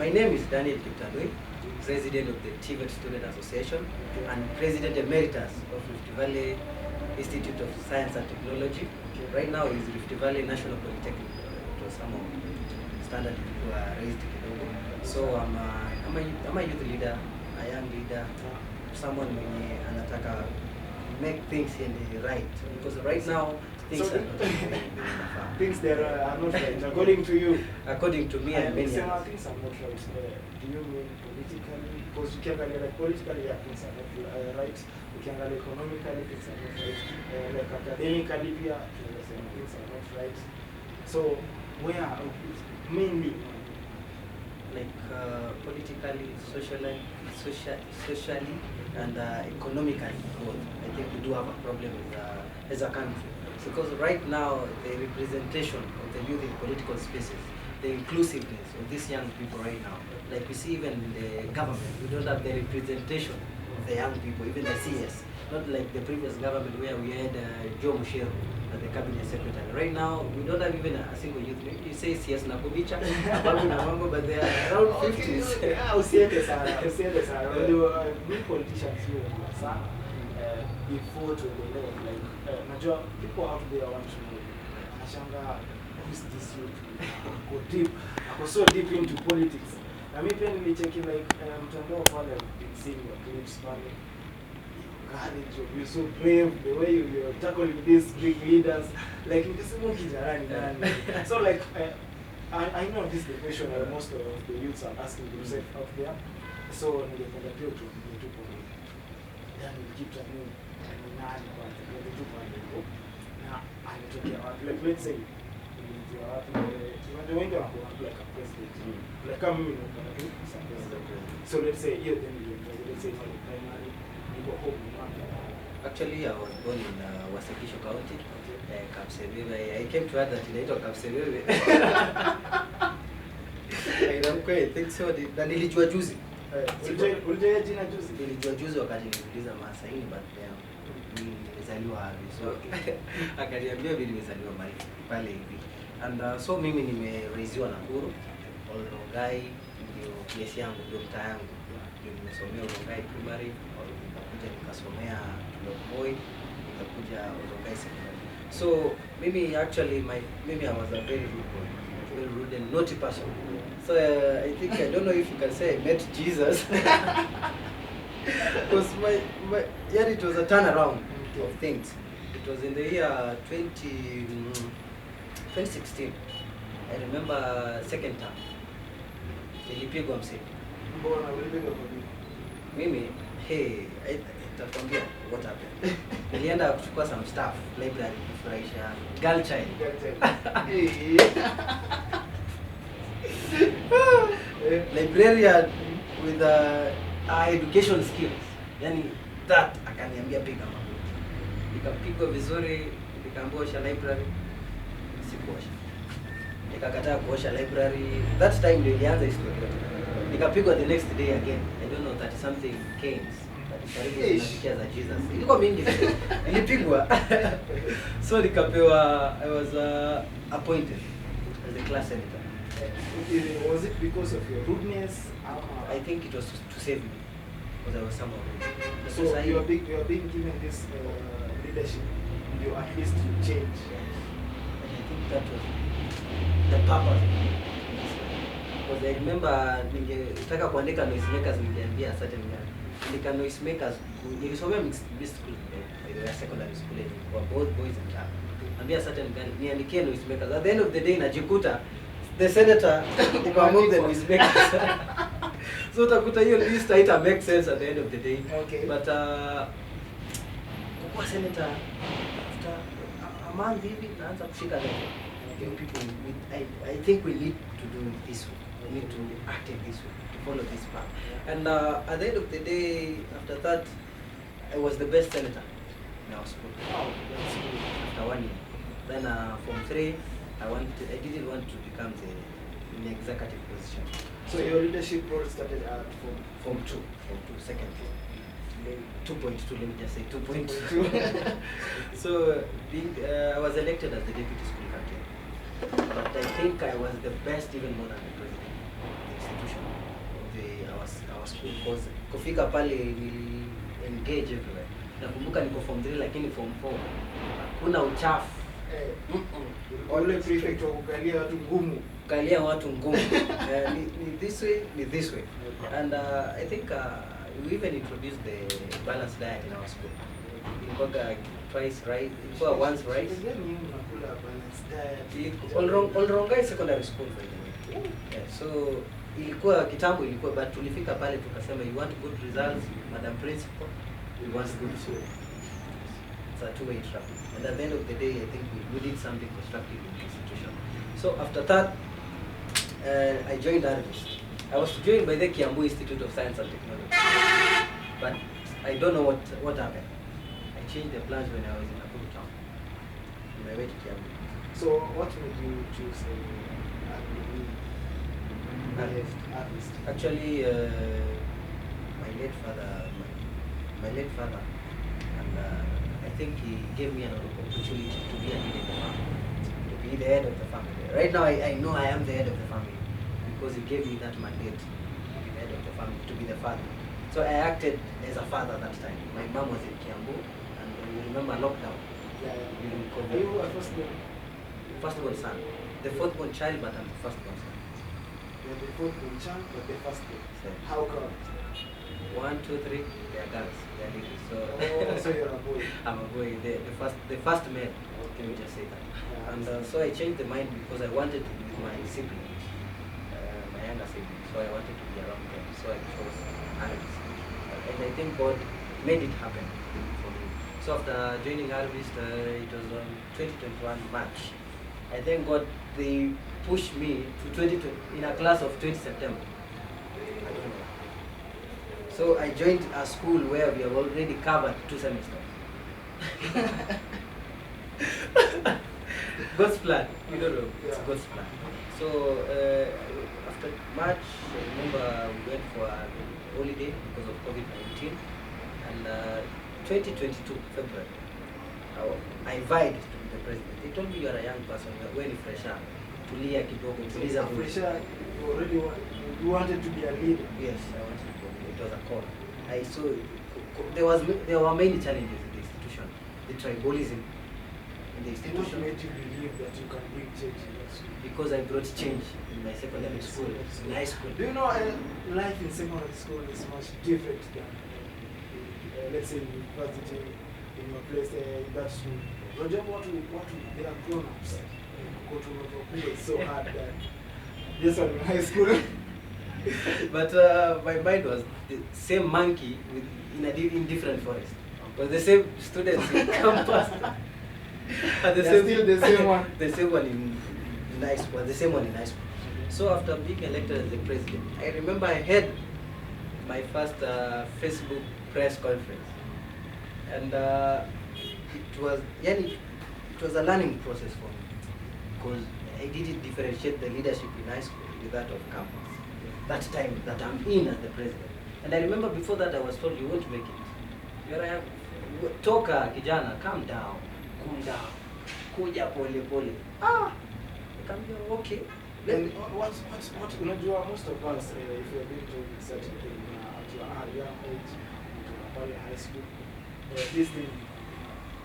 My name is Daniel Kiptanui, President of the Tvesta Student Association and President Emeritus of Rift Valley Institute of Science and Technology. Right now is Rift Valley National Polytechnic. It was some of standard people are raised kidogo. So I'm a youth leader, a young leader, someone mwenye anataka make things in the right, because right now things are not things that are not right according to you. According to me and many others. Things are not right. Do you mean politically? Because you can like politically, yeah, things are not right. You can economically, things are not right. Like academically, yeah, things are not right. So where mainly? Like politically, socially, and economically, both. I think we do have a problem with, as a country. Because right now, the representation of the youth in political spaces, the inclusiveness of these young people right now, like we see even in the government, we don't have the representation of the young people, even the CS. Not like the previous government where we had Joe Mushero as the cabinet secretary. Right now, we don't have even a single youth. You say CS Nakubicha, but they are around 50s. Yeah, usiende sana. We politicians here before to the level, like people out there want to know. Nashanga, who's this youth? Go so deep into politics. I mean, when we checking like mtandao pale, been seeing your clips, you're so brave, the way you're tackling these big leaders, like in this movie. So like I know this is the question that most of the youths are asking themselves out there. So in the conductor to then we keep telling like let's say like a president, like I'm so let's say let's say primary. Actually, I was born in Wasakisho County, Kapsebebe. I came to add that in Kapsebebe. I think so. Nilijua juzi. Ulijua jina juzi? Nilijua juzi wakati niliuliza Masaini birthday yangu. Nilizaliwa wapi? So akaniambia mimi nimezaliwa pale hivi. And so mimi nimeraiziwa Nakuru, Olrongai ndio place yangu, ndio mtaa yangu. Ndio nimesomea Olrongai primary, nikasomea bossboy, nikakuja Olrongai secondary. So maybe actually I was a very rude and naughty person. So I think I don't know if you can say I met Jesus, because it was a turnaround of things. It was in the year 2016. I remember second term. Nilipigwa msiki. Mbona ulipigwa kwa nini? Mimi nitakwambia what happened. Nilienda kuchukua some stuff library kufurahisha girl child. Librarian with education skills. Yani that akaniambia piga magoti. Nikapigwa vizuri, nikaambiwa osha library. Sikuosha. Nikakataa kuosha library. That time ndio ilianza historia. Nikapigwa the next day again. I don't know that something came. Karibu zinafikia za Jesus. Ilikuwa mingi. Nilipigwa. So nikapewa, I was appointed as the class senator. Was it because of your rudeness? I think it was to save me, because I was someone. So you are being given this leadership, you at least to change. And I think that was the purpose. Because I remember ningetaka kuandika noisemakers, ningeambia certain guy. Nika noisemakers, nilisomea mixed school, by the way, secondary school, for both boys and girls. Ambia certain guy, niandikie noisemakers. At the end of the day, najikuta the senator among the noisemakers. So utakuta hiyo list haita make sense at the end of the day. Okay. But kwa senator after a month hivi naanza kushika level. People I think we need to do it this way. We need to act in this way, to follow this path. And at the end of the day, after that, I was the best senator in our school. Wow, that's good. After 1 year. Then from 3, I didn't want to become in the executive position. So your leadership role started at Form 2, second year. 2.2, let me just say 2.2. So I was elected as the deputy school captain. But I think I was the best, even more than the president of the institution. school because kufika pale nili engage everywhere. Nakumbuka niko form 3 lakini form 4 hakuna uchafu. Ule prefect wa kukalia watu ngumu. Kukalia watu ngumu. Ni this way, ni this way. And I think we even introduced the balanced diet in our school. Ilikuwa twice rice, ilikuwa once rice. Ndio unakula balanced diet. Olrongai secondary school by the way. Yeah, so ilikuwa kitambo ilikuwa, but tulifika pale tukasema you want good results, madam principal, we want good school. It's a two-way traffic. And at the end of the day, I think we did something constructive in the institution. So after that, I joined Harvest. I was joined by the Kiambu Institute of Science and Technology. But I don't know what happened. I changed the plans when I was in Nakuru town. On my way to Kiambu. So what made you choose Harvest? Actually, my late father, and I think he gave me an opportunity to be a leader in the family, to be the head of the family. Right now, I know I am the head of the family because he gave me that mandate to be the head of the family, to be the father. So I acted as a father that time. My mom was in Kiambu, and you remember lockdown. During COVID. Are you a firstborn? Firstborn son. The fourth-born child, but I'm the firstborn son. You're the fourthborn child, but the firstborn. So, How come? 1, 2, 3, they are girls, they are ladies. So, So you're a boy. I'm a boy, the first male. Can we just say that? Yeah. And so I changed the mind because I wanted to be with my siblings, my younger siblings. So I wanted to be around them. So I chose Harvest. And I think God made it happen for me. So after joining Harvest, it was on 2021 March. I thank God they pushed me to 2020 in a class of 20 September. I don't know. So I joined a school where we have already covered 2 semesters. God's plan. We don't know. It's God's plan. So after March, I remember we went for a holiday because of COVID-19. And 2022 February, I vied to be the president. They told me you are a young person, when you fresh up, tulia kidogo, tuliza mwili. Fresher, you wanted to be a leader. Yes, I wanted to be. It was a call. I saw there were many challenges in the institution. The tribalism in the What institution. made you believe that you can bring change in your school? Because I brought change in my secondary school, in high school. Do you know life in secondary school is much different than, let's say, university, in your place, in that school? Roger, what they are grown-ups. Go to Liverpool so hard that this one in high school. But my mind was the same monkey in different forest. But the same students in campus. And Still the same one. The same one in high school. The same one in high school. So after being elected as the president, I remember I had my first Facebook press conference, and it was a learning process for me because I didn't differentiate the leadership in high school with that of campus. That time that I'm in as the president. And I remember before that I was told you won't make it. You're a toka kijana, calm down, cool down, kuja pole pole. Nikamwambia okay. And what unajua, most of us, if we are going to certain thing at your young age, to high school, this thing,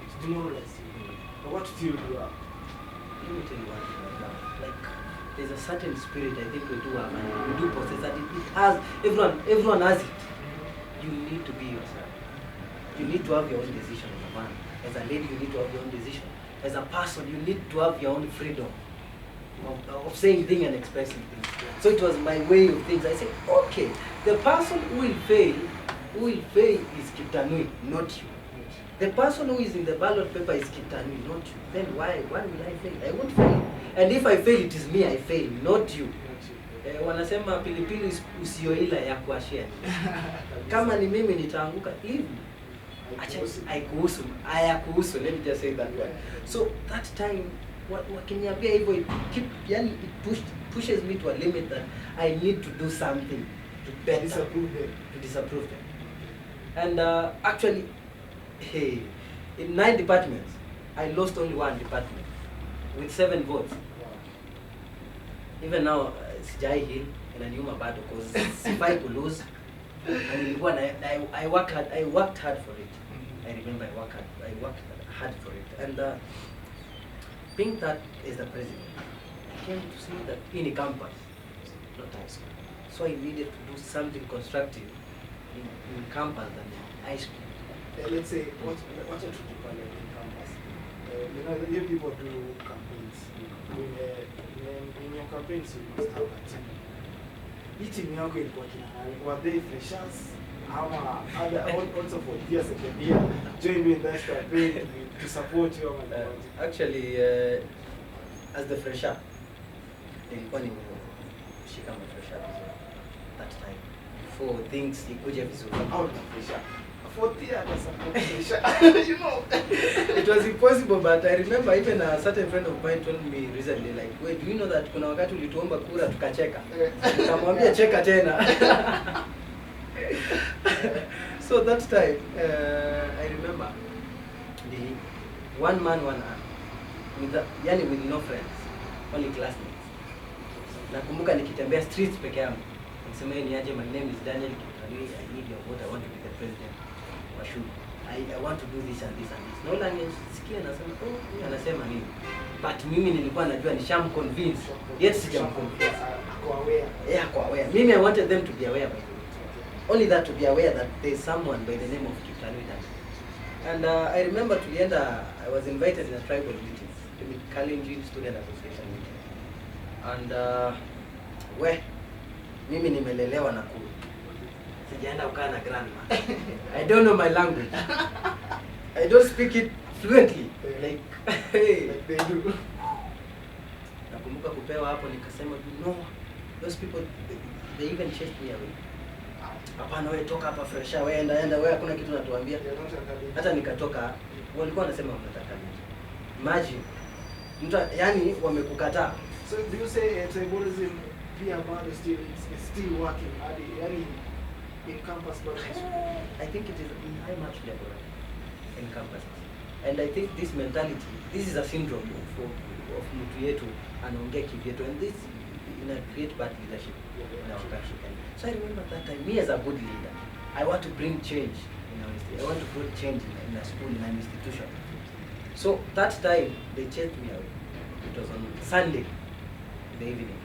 it demoralizes you. But what fueled you up? Let me tell you one thing. Like there's a certain spirit I think we do have, and we do possess that. It has everyone has it. You need to be yourself. You need to have your own decision as a man. As a lady, you need to have your own decision. As a person, you need to have your own freedom of saying things and expressing things. So it was my way of things. I said, okay, the person who will fail is Kitanui, not you. The person who is in the ballot paper is Kitanui, not you. Then why will I fail? I won't fail. And if I fail, it is me I fail, not you. Wanasema pilipili usioila ya kuashia. Kama ni mimi nitaanguka, leave me. Hayakuhusu, let me just say that one. So that time, wakiniambia hivyo, it pushes me to a limit that I need to do something to better, to disapprove them. And actually, hey, in 9 departments, I lost only 1 department with 7 votes. Even now, sijai heal inaniuma bado because sifai to lose And nilikuwa I worked hard for it. I remember I worked hard for it. And being that as the president, I came to see that in a campus, not high school. So I needed to do something constructive in campus than in high school. Let's say, what are you calling in campus? You know, you people do campaigns. In your campaigns, you must have a team. Hii team yako ilikuwa kina nani? Were they freshers? Ama other also for years second year joined in that campaign to support you? Actually, as the fresher, nilikuwa nimeshika mafresher that time before things ikuja vizuri. How the fresher? For theater support fresher, you know. It was impossible, but I remember even a certain friend of mine told me recently, like, wait, do you know that kuna wakati ulituomba kura tukacheka? Nikamwambia cheka tena. So that time, I remember the one man, one arm, with no friends, only classmates. Nakumbuka nikitembea streets peke yangu. Nikisema ni aje, my name is Daniel Kiptanui, I need your vote, I want to be the president. I want to do this and this and this. No one sikia nasema, oh, anasema nini? But mimi nilikuwa najua nishamconvince. Yet sijamconvince. Ako aware. Mimi I wanted them to be aware by the way. Only that, to be aware that there's someone by the name of Kiptanui. And I remember I was invited in a tribal meeting, the Kalenjin Student Association meeting. And mimi nimelelewa na kuru. Sijaenda ukaa na grandma. I don't know my language. I don't speak it fluently. Like they do. Nakumbuka kupewa hapo nikasema, no, those people, they even chased me away. Hapana, wewe toka hapa fresha, wewe enda, wewe hakuna kitu natuambia. Hata nikatoka, walikuwa wanasema wanataka nini. Imagine, mtu yani wamekukataa. So do you say tribalism via band is still working in campus but I think it is in high much level in campus. And I think this mentality, this is a syndrome of mtu yetu anaongea kivyetu, and this create bad leadership in our country. So I remember that time, me as a good leader, I want to bring change in our institution. I want to bring change in a school, in an institution. So that time, they chased me away. It was on Sunday in the evening.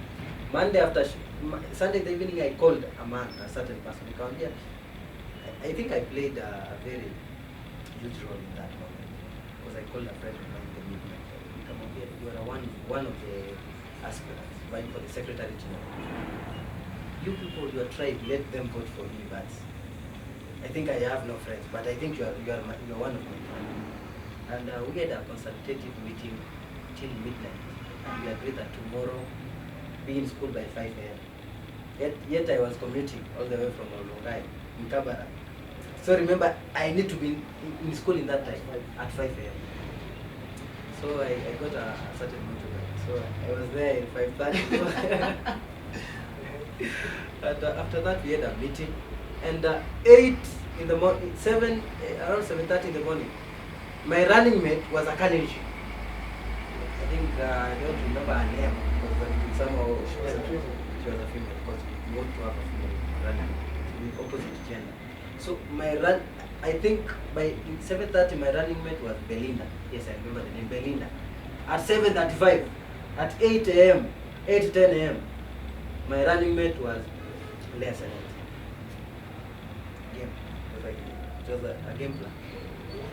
Monday after Sunday in the evening, I called a certain person. I think I played a very huge role in that moment, because I called a friend of mine in the midnight. You are one of the aspirants vying for the secretary general. You people, your tribe, let them vote for me, but I think I have no friends, but I think you are one of my friends. And we had a consultative meeting till midnight, and we agreed that tomorrow be in school by 5 a.m. Yet I was commuting all the way from Olongai in Kabara. So remember, I need to be in school in that time at 5 a.m. So I got a certain motivation. So I was there in 5:30. And after that we had a meeting, and 8 in the morning, around 7:30 in the morning, my running mate was a Kalenjin. I think I don't remember her name, because somehow she was a female, because we want to have a female running mate, the opposite gender. So I think by 7:30 my running mate was Belinda. Yes, I remember the name, Belinda. At 7:35, at 8 a.m., 8 to 10 a.m., my running mate was Lea Senate. It was a game plan.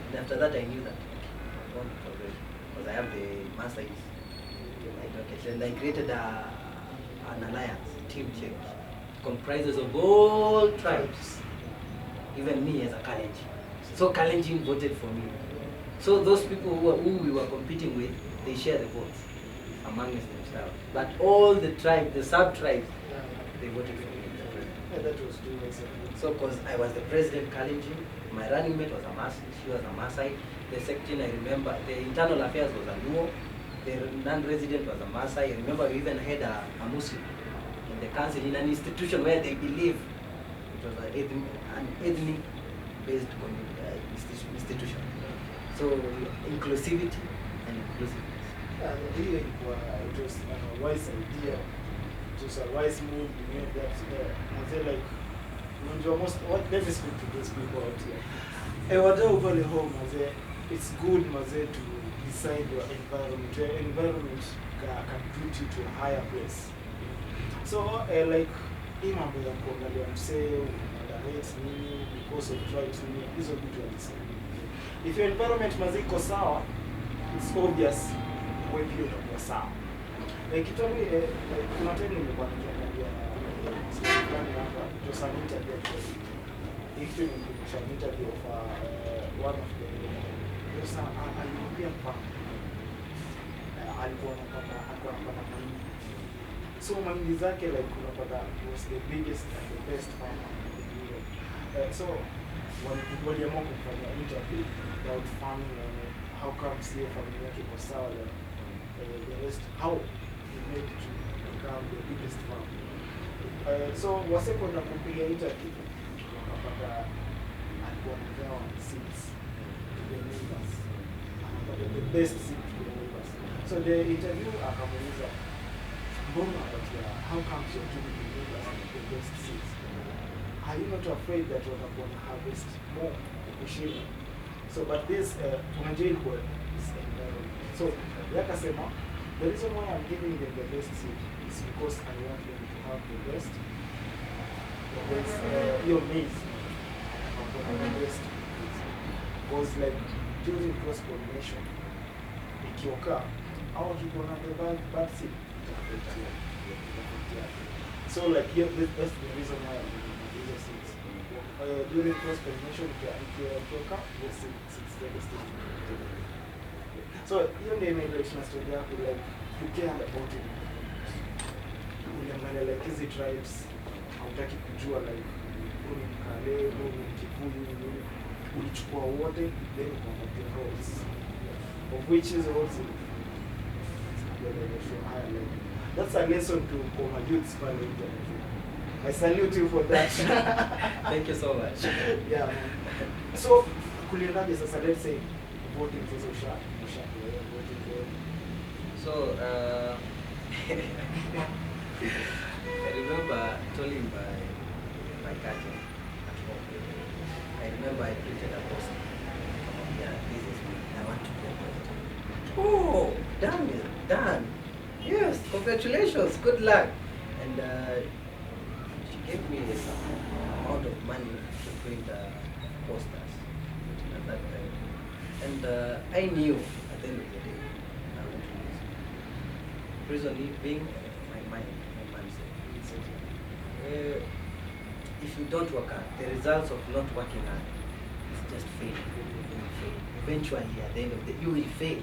And after that I knew that I'm going to progress, because I have the Maasai in my docket. And I created an alliance, team change, comprises of all tribes, even me as a Kalenjin. So Kalenjin voted for me. So those people who we were competing with, they share the votes among themselves. But all the tribes, the sub-tribes, they voted for me. Yeah, that was too excellent. So because I was the president Kalenjin, my running mate was a Maasai, she was a Maasai. The secretary, I remember, the internal affairs was a Luo. The non-resident was a Maasai. I remember we even had a Muslim in the council, in an institution where they believe it was an ethnic-based institution. So inclusivity and inclusiveness. Really, it was a wise idea. It was a wise move. You made that. I feel like let me speak to these people out here. Hey, whatever pale home, it's good to decide your environment. Your environment can put you to a higher place. So like hii mambo ya kuangalia msee underrate nini because of tribes nini, hizo vitu hazisaidia. If your environment iko sawa, it's obvious wewe pia utakuwa sawa. Like kuna time nimekuwa nikiangalia fulani hapa, it was an interview of one of the European farm. Alikuwa anapata mahindi. So mahindi zake like unapata was the biggest and the best farmer in Europe. So waliamua kufanya interview about farming and how come hiyo family yake iko sawa, the rest, how he made to become the biggest farmer. So wasekwenda kupiga interview wakapata alikuwa anapewa seeds to the neighbors, the best seed to the neighbors. So the interview akamuuliza, mbona how comes you're giving the neighbors the best seeds? Are you not afraid that you're going to harvest more kushinda? So but this unajua iko is environment. So yakasema the reason why I'm giving them the best seed is because I want them to have the best your maize. The best was like during cross pollination. Ikioka au kikona the bad seed. So like here, that's the reason why I'm giving the best seeds. During cross pollination, ikioka the seeds the best. So hiyo ndio imeelewesha story yako, like you care about it. Uliangalia like hizi tribes, hautaki kujua like huyu ni Mkale, huyu ni Mkikuyu, ulichukua wote, then ukapatia roles, of which is also higher level. That's a lesson to my youths pale internet. I salute you for that. Thank you so much. Yeah. So kuliendaje sasa, let's say voting for social. So I remember told him by Kaja at home. I remember I printed a post. Yeah, this is me. I want to be a president. Oh, done. Yes, congratulations. Good luck. And she gave me some amount of money to print posters at that time. And I knew at the end of the day I want to use it. Reason being my mindset. If you don't work hard, the results of not working hard is just failing. You will fail. Eventually, at the end of the day, you will fail.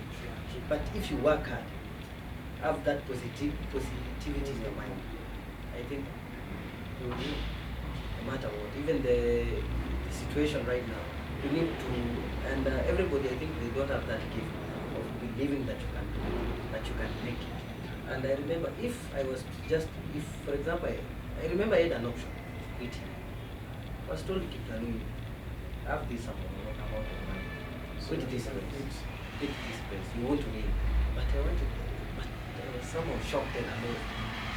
But if you work hard, have that positivity in your mind, I think you will win, no matter what. Even the situation right now, you need to, and everybody, I think they don't have that gift of believing that you can do it, that you can make it. And I remember if for example, I remember I had an option, quitting. I was told to keep running, have this amount of money, quit this place, you won't win. But I wanted, but someone shocked and amazed.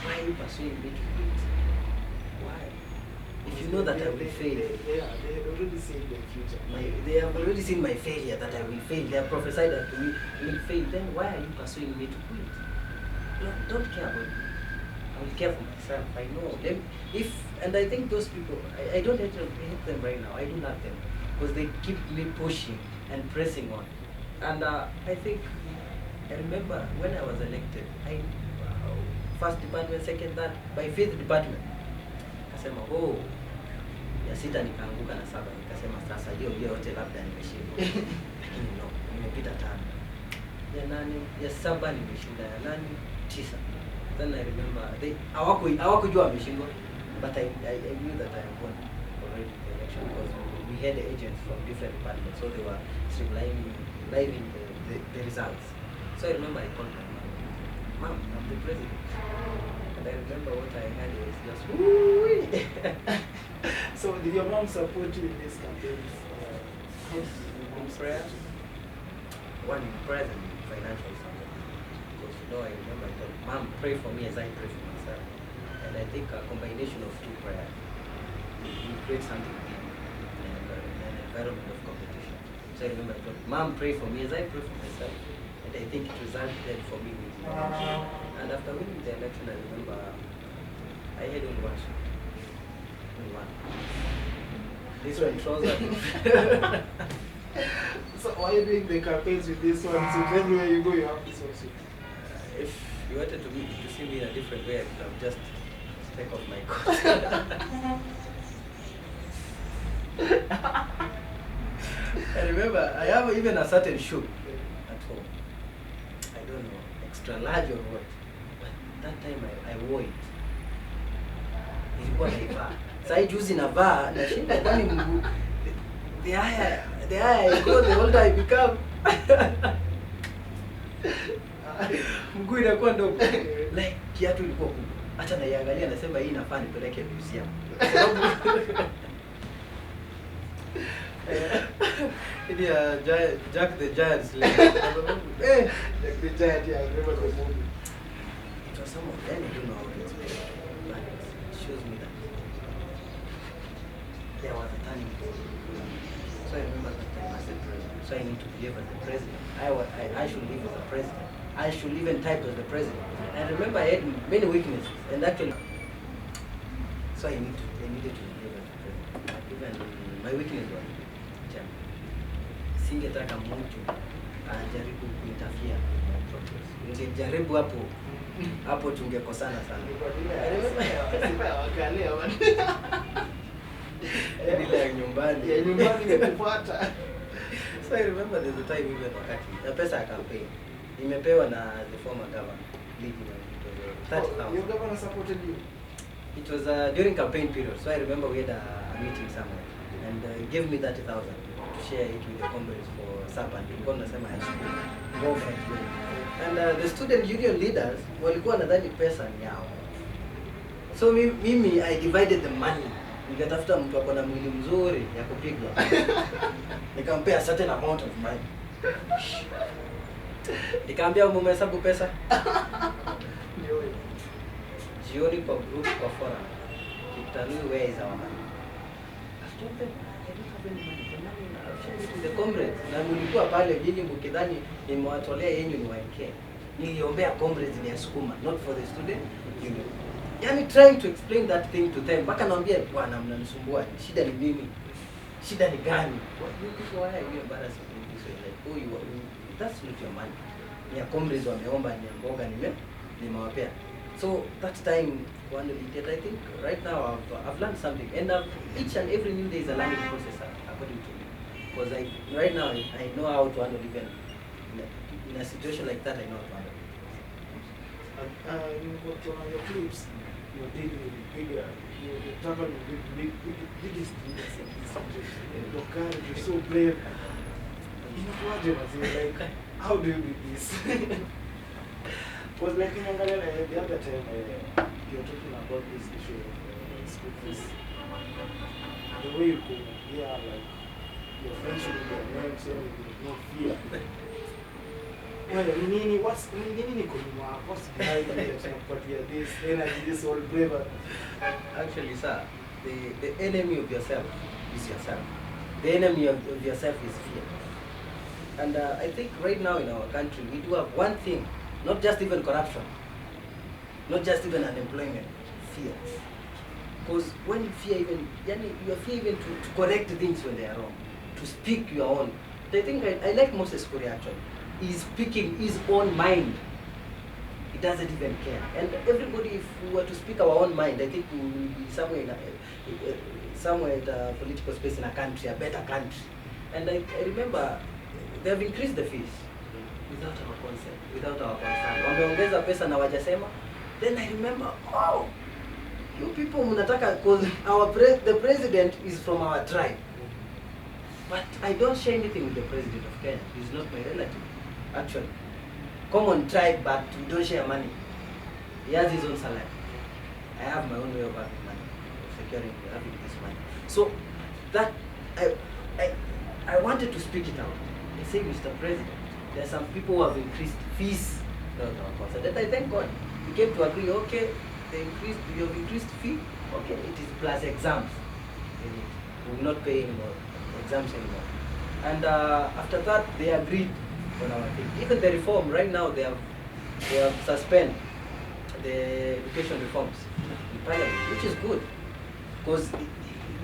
Why are you pursuing me to quit? Why? If you know that I will fail. They have already seen the future. They have already seen my failure, that I will fail. They have prophesied that we will fail. Then why are you pursuing me to quit? No, don't care about me. I will care for myself. I know them. And I think those people, I don't hate them right now. I do love them because they keep me pushing and pressing on. And I think, I remember when I was elected, first department, second, that, by fifth department, kasema ya sita nikaanguka na saba, nikasema sasa hiyo yote labda nimeshinda. Lakini no, nimepita 5. Ya 8, ya 7 nimeshinda, ya 8, 9. Then I remember hawakujua wameshindwa, but I knew that I won already the election because we had agents from different departments, so they were streamlining the results. So I remember I called my mom, I'm the president. And I remember what I had was just woo. So did your mom support you in this campaign? In prayer, one in prayer and financial support. Because I remember I told Mom, pray for me as I pray for myself. And I think a combination of 2 prayers will create something big and an environment of competition. So I remember I told Mom, pray for me as I pray for myself. And I think it resulted for me winning the election. And after winning the election, I remember I had only one shot. Only one. This one trouser. So why are you doing the campaigns with this one? So everywhere you go, you have this one. If you wanted to see me in a different way, I could have just take off my coat. I remember I have even a certain shoe at home. I don't know, extra large or what. But that time I wore it. Ilikuwa naivaa. Sasa juzi navaa nashinda kwani mguu. The higher I go, the older I become. Mguu inakuwa ndogo. Like kiatu ilikuwa kubwa. Acha naiangalia nasema hii inafaa nipeleke museum. Jack the Giant Slayer. Jack the Giant, yeah, I remember the movie. It was some of them, I don't know how to explain it, but it shows me that there was a turning point. So I remember that time as a president. So I need to behave as the president. I should live as a president. I should even type as the president. And I remember I had many weaknesses, and actually, so I needed to behave as the president. Even my weakness was singetaka mtu ajaribu kuinterfere with my progress. Ningejaribu hapo tungekosana sana. Ile ya nyumbani. Ya nyumbani ingekufuata. So I remember there's a time even wakati ya pesa ya campaign imepewa na the former governor leading it was 30,000. Your governor supported you? It was during campaign period. So I remember we had a meeting somewhere and he gave me 30,000 to share it with the comrades for supper. Nilikuwa nasema I should go for it. And the student union leaders walikuwa nadhani pesa ni yao. So mimi I divided the money. Nikatafuta mtu akona mwili mzuri ya kupigwa. Nikampea certain amount of money. Nikaambia mumehesabu pesa. Jioni kwa group kwa forum. Kitanui, where is our money? After that, I don't have any money. The money I've shared it with the comrades. Na nilikuwa pale nyinyi mkidhani nimewatolea yenyu ni waekee. Niliombea comrades ni yasukuma, not for the student union. Yani trying to explain that thing to them. Mpaka naambia bwana mnanisumbua. Shida ni nini? Shida ni gani? What you people, why are you embarrassed with this way? Like, oh, that's not your money. Ni ya comrades wameomba, ni ya mboga nimewapea. So that time, one idiot, I think right now I've learned something, and each and every new day is a learning process according to me. Because right now I know how to handle even in a situation like that. I know how to handle. On your clips, you're dealing with bigger, you're traveling with biggest leaders in this subject. Your courage, you're so brave. Like, how do you do this? Because like in Angalia, the other time, you're talking about this issue of school fees. The way you could hear, like, your friendship with your parents, with no fear. Well, what's behind this energy, this whole bravery? Actually, sir, the enemy of yourself is yourself. The enemy of yourself is fear. And I think right now in our country, we do have one thing. Not just even corruption, not just even unemployment, fear. Because when you fear even, you fear even to correct things when they are wrong, to speak your own. I think I like Moses Kuri actually. He's speaking his own mind. He doesn't even care. And everybody, if we were to speak our own mind, I think we will be somewhere in a political space in a country, a better country. And I remember they have increased the fees. Without our consent, without our concern. Wameongeza pesa na wajasema. Then I remember, oh, you people mnataka, because the president is from our tribe. But I don't share anything with the president of Kenya. He's not my relative, actually. Common tribe, but we don't share money. He has his own salary. I have my own way of having money, of securing having this money. So that I wanted to speak it out. I say, Mr. President, there are some people who have increased fees without our consent. And I thank God. We came to agree, okay, you have increased fee, okay, it is plus exams. in it. We will not pay anymore exams anymore. And after that, they agreed on our thing. Even the reform right now, they have suspended the education reforms in parliament, which is good, because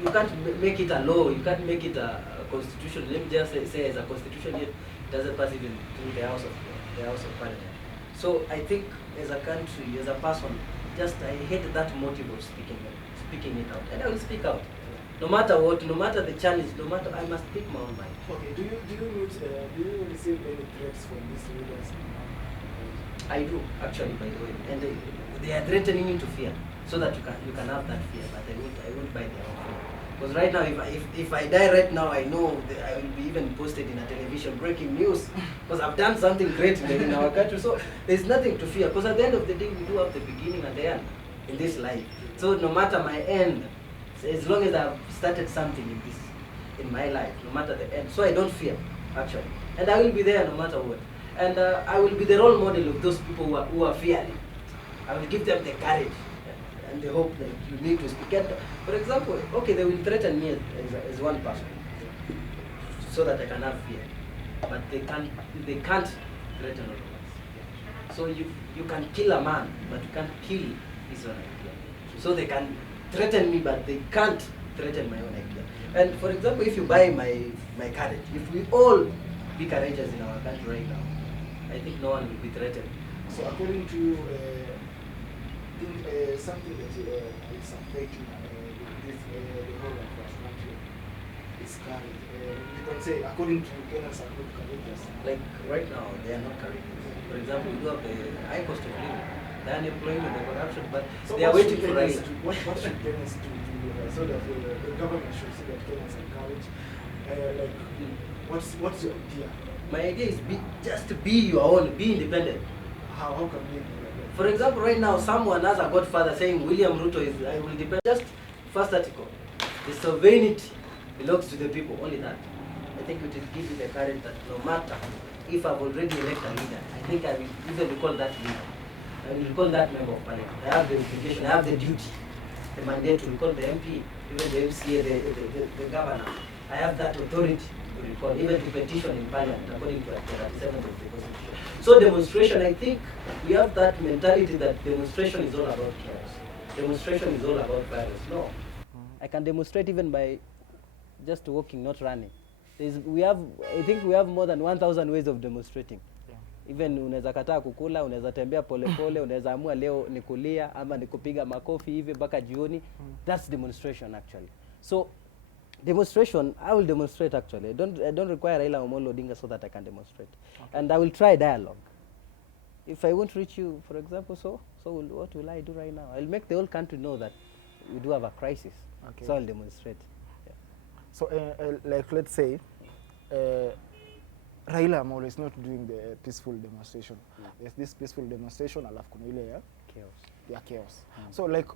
you can't make it a law, you can't make it a constitution. Let me just say as a constitution, yet it doesn't pass even through the house of parliament. So I think as a country, as a person, just I hate that motive of speaking it out, and I will speak out, no matter what, no matter the challenge, no matter, I must speak my own mind. Okay. Do you receive any threats from these leaders? I do, actually, by the way, and they are threatening you to fear, so that you can have that fear, but I won't buy their own fear. Because right now, if I die right now, I know that I will be even posted in a television, breaking news, because I've done something great in our country. So there's nothing to fear, because at the end of the day, we do have the beginning and the end in this life. So no matter my end, as long as I've started something in my life, no matter the end, so I don't fear, actually, and I will be there no matter what. And I will be the role model of those people who are fearing. I will give them the courage and the hope that you need to speak. And for example, okay, they will threaten me as one person, so that I can have fear, but they can't threaten all of us. So you can kill a man, but you can't kill his own idea. So they can threaten me, but they can't threaten my own idea. And for example, if you buy my courage, if we all be courageous in our country right now, I think no one will be threatened. So according to you, something that is affecting the whole of our country is courage. You can say, according to Kenyans are not courageous. Like right now, they are not courageous. For example, we do have the high cost of living, the unemployment, the corruption, but So they are waiting for Kenyans Raila. what should Kenyans do so that the government should see that Kenyans are courage? What's your idea? My idea is just to be your own, be independent. How can we do that? For example, right now, someone has a godfather saying William Ruto is, I will depend. Just first article, the sovereignty belongs to the people, only that. I think it will give you the courage that no matter if I've already elected a leader, I think I will even recall that leader. I will recall that member of parliament. I have the obligation, I have the duty, the mandate to recall the MP, even the MCA, the governor. I have that authority to recall, even to petition in parliament according to Article 37 of the Constitution. So demonstration, I think we have that mentality that demonstration is all about chaos. Demonstration is all about violence. No. I can demonstrate even by just walking, not running. I think we have more than 1,000 ways of demonstrating. Even unaweza kataa kukula, unaweza tembea polepole, unaweza amua leo ni kulia ama ni kupiga makofi hivi mpaka jioni. That's demonstration actually. So demonstration, I will demonstrate actually. I don't require Raila Amolo Odinga so that I can demonstrate. Okay. And I will try dialogue. If I won't reach you, for example, what will I do right now? I'll make the whole country know that we do have a crisis. Okay. So I'll demonstrate. Yeah. So like let's say, Raila Amolo is not doing the peaceful demonstration. There's this peaceful demonstration, alafu kuna ile ya chaos. Yeah, chaos. So like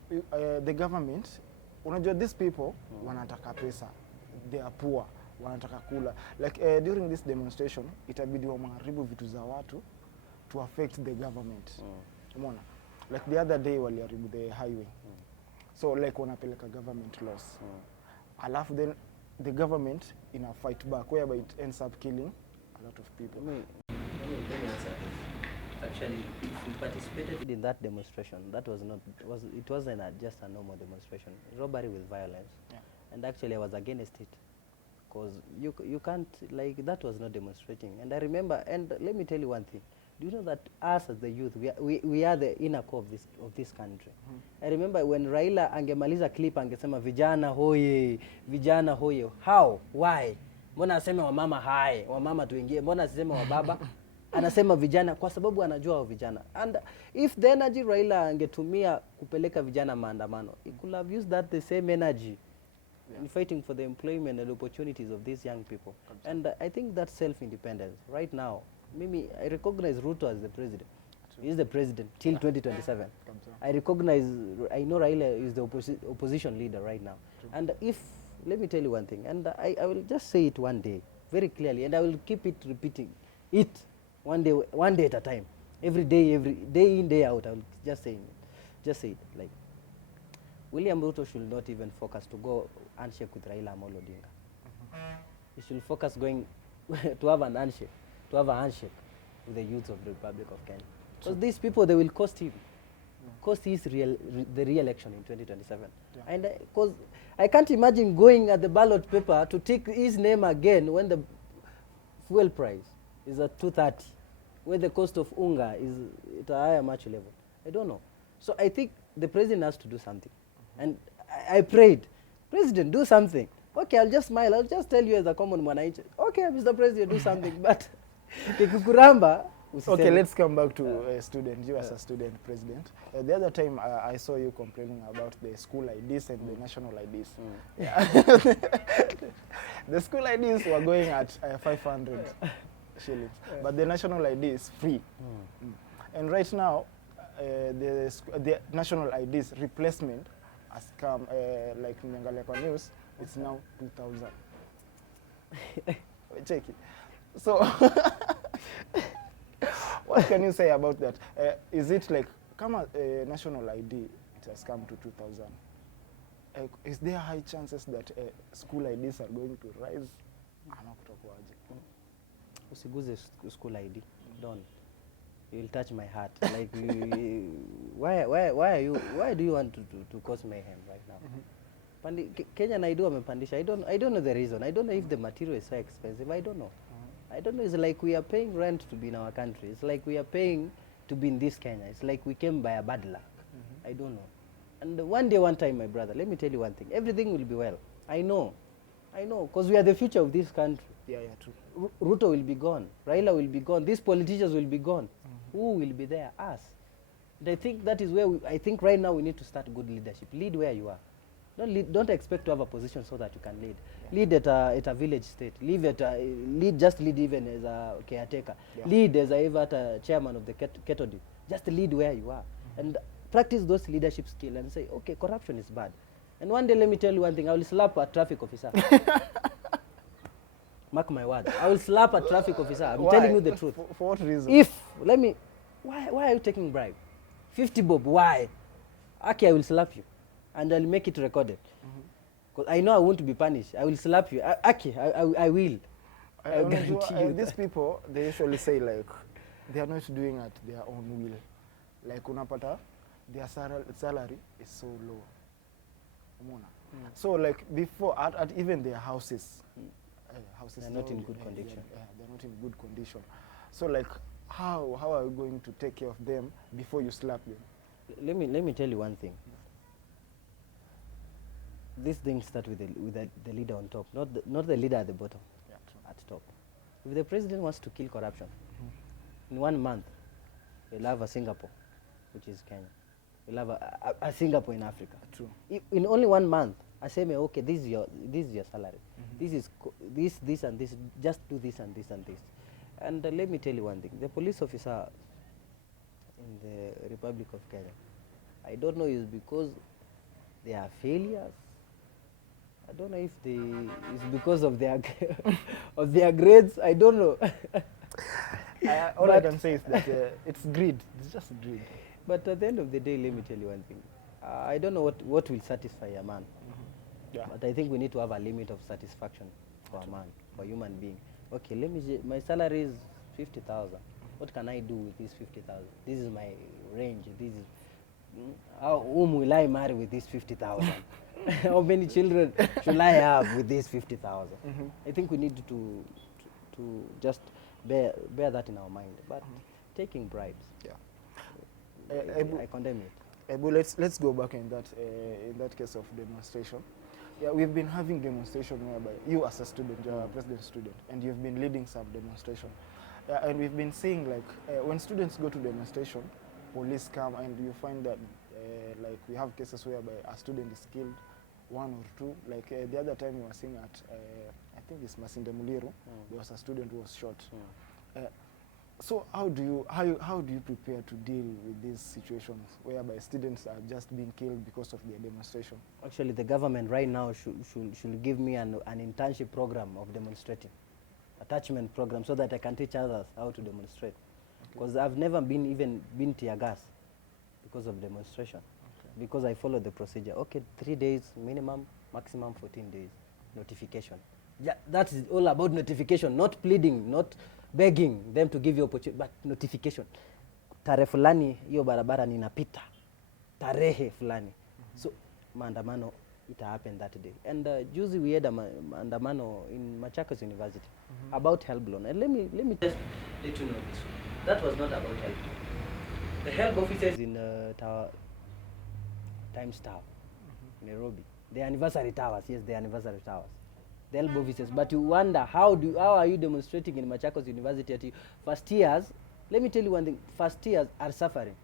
the government, unajua these people wanataka pesa, they are poor, wanataka kula. Like during this demonstration, itabidi wameharibu vitu za watu to affect the government. Umeona? Like the other day waliharibu the highway. So like wanapeleka government loss. Alafu then the government in a fight back whereby it ends up killing a lot of people. Let me answer this. Actually, if we participated in that demonstration, it wasn't just a normal demonstration. Robbery with violence. Yeah. And actually I was against it. Because you can't, like, that was not demonstrating. And I remember, and let me tell you one thing. Do you know that us as the youth, we are the inner core of this country? I remember when Raila angemaliza clip angesema vijana hoye, vijana hoye. How? Why? Mbona aseme wamama hai, wamama tuingie, mbona aseme wababa? Anasema vijana kwa sababu anajua vijana. And if the energy Raila angetumia kupeleka vijana maandamano, he could have used that the same energy in fighting for the employment and opportunities of these young people. And I think that's self-independence. Right now, maybe I recognize Ruto as the president. He is the president till 2027. I know Raila is the opposition leader right now. And let me tell you one thing, and I will just say it one day, very clearly, and I will keep it repeating it one day at a time. Every day in, day out, I will just say it. Like, William Ruto should not even focus to go handshake with Raila Amolo Odinga. He should focus going to have a handshake with the youth of the Republic of Kenya. Because these people, they will cost him. Cost his the re-election in 2027. Yeah. And because I can't imagine going at the ballot paper to take his name again when the fuel price is at 230, where the cost of unga is at a higher much level. I don't know. So I think the president has to do something. And I prayed, President, do something. Okay, I'll just smile. I'll just tell you as a common mwananchi. Okay, Mr. President, do something. But kikukuramba. Okay, let's come back to student. You as a student president. The other time I saw you complaining about the school IDs and the national IDs. Yeah. The school IDs were going at 500 shillings, but the national ID is free. And right now, the national IDs replacement has come, like Nyangalekwa News, it's now 2,000. Check it. So, what can you say about that? Is it like, come national ID, it has come to 2,000. Is there high chances that school IDs are going to rise? Ama kutokuaje? Usiguze school ID. Don't. You will touch my heart. Like, why do you want to cause mayhem right now? Kenyan ID wamepandisha. I don't know the reason. I don't know if the material is so expensive. I don't know. I don't know. It's like we are paying rent to be in our country. It's like we are paying to be in this Kenya. It's like we came by a bad luck. I don't know. And one day, one time, my brother, let me tell you one thing. Everything will be well. I know, because we are the future of this country. Yeah, true. Ruto will be gone. Raila will be gone. These politicians will be gone. Who will be there? Us. And I think that is where I think right now we need to start good leadership. Lead where you are. Don't expect to have a position so that you can lead. Yeah. Lead at a village state. Just lead even as a caretaker. Yeah. Lead as a chairman of the Ketodi. Just lead where you are. And practice those leadership skills and say, okay, corruption is bad. And one day, let me tell you one thing, I will slap a traffic officer. Mark my word. I will slap a traffic officer. I'm telling you the truth. For what reason? Why are you taking bribe? 50 bob, why? Okay, I will slap you. And I'll make it recorded. Because I know I won't be punished. I will slap you. I will. I guarantee you. These people, they usually say like, they are not doing at their own will. Like unapata, their salary is so low. So like before, at even their houses, they're not in good condition. They're not in good condition. So like, how are you going to take care of them before you slap them? Let me tell you one thing. This thing starts with the leader on top, not the leader at the bottom. Yeah, true. At top. If the president wants to kill corruption, in 1 month, we'll have a Singapore, which is Kenya. We'll have a Singapore in Africa. True. In only 1 month, I say, okay, this is your salary. This and this. Just do this and this and this. And let me tell you one thing: the police officer in the Republic of Kenya, I don't know, is because they are failures. I don't know if it's because of their of their grades. I don't know. All I can say is that it's greed. It's just greed. But at the end of the day, let me tell you one thing. I don't know what will satisfy a man. Yeah. But I think we need to have a limit of satisfaction for a man, for a human being. Okay, my salary is 50,000. What can I do with this 50,000? This is my range. This is whom will I marry with this 50,000? How many children should I have with this 50,000? I think we need to just bear that in our mind. But taking bribes, I condemn it. Ebu, let's go back in that case of demonstration. Yeah, we've been having demonstration whereby you as a student, you're a president student, and you've been leading some demonstration. And we've been seeing like when students go to demonstration, police come and you find that like we have cases whereby a student is killed, 1 or 2. Like the other time we were seeing at I think it's Masinde Muliro, there was a student who was shot. So how do you prepare to deal with these situations whereby students are just being killed because of their demonstration? Actually, the government right now should give me an internship program of demonstrating, attachment program, so that I can teach others how to demonstrate. Because I've never been tear gas because of demonstration. because I follow the procedure. Okay, 3 days minimum, maximum 14 days notification. Yeah, that is all about notification, not pleading, not begging them to give you opportunity, but notification. Tarehe fulani hiyo barabara ninapita, tarehe fulani. So maandamano it happened that day. And juzi we had a maandamano in Machakos University about help loan. And let me just let you know this one. That was not about help. The help officers in Times Tower, Nairobi. The anniversary towers, yes, the anniversary towers. The help officers. But you wonder how are you demonstrating in Machakos University at first years? Let me tell you one thing. First years are suffering.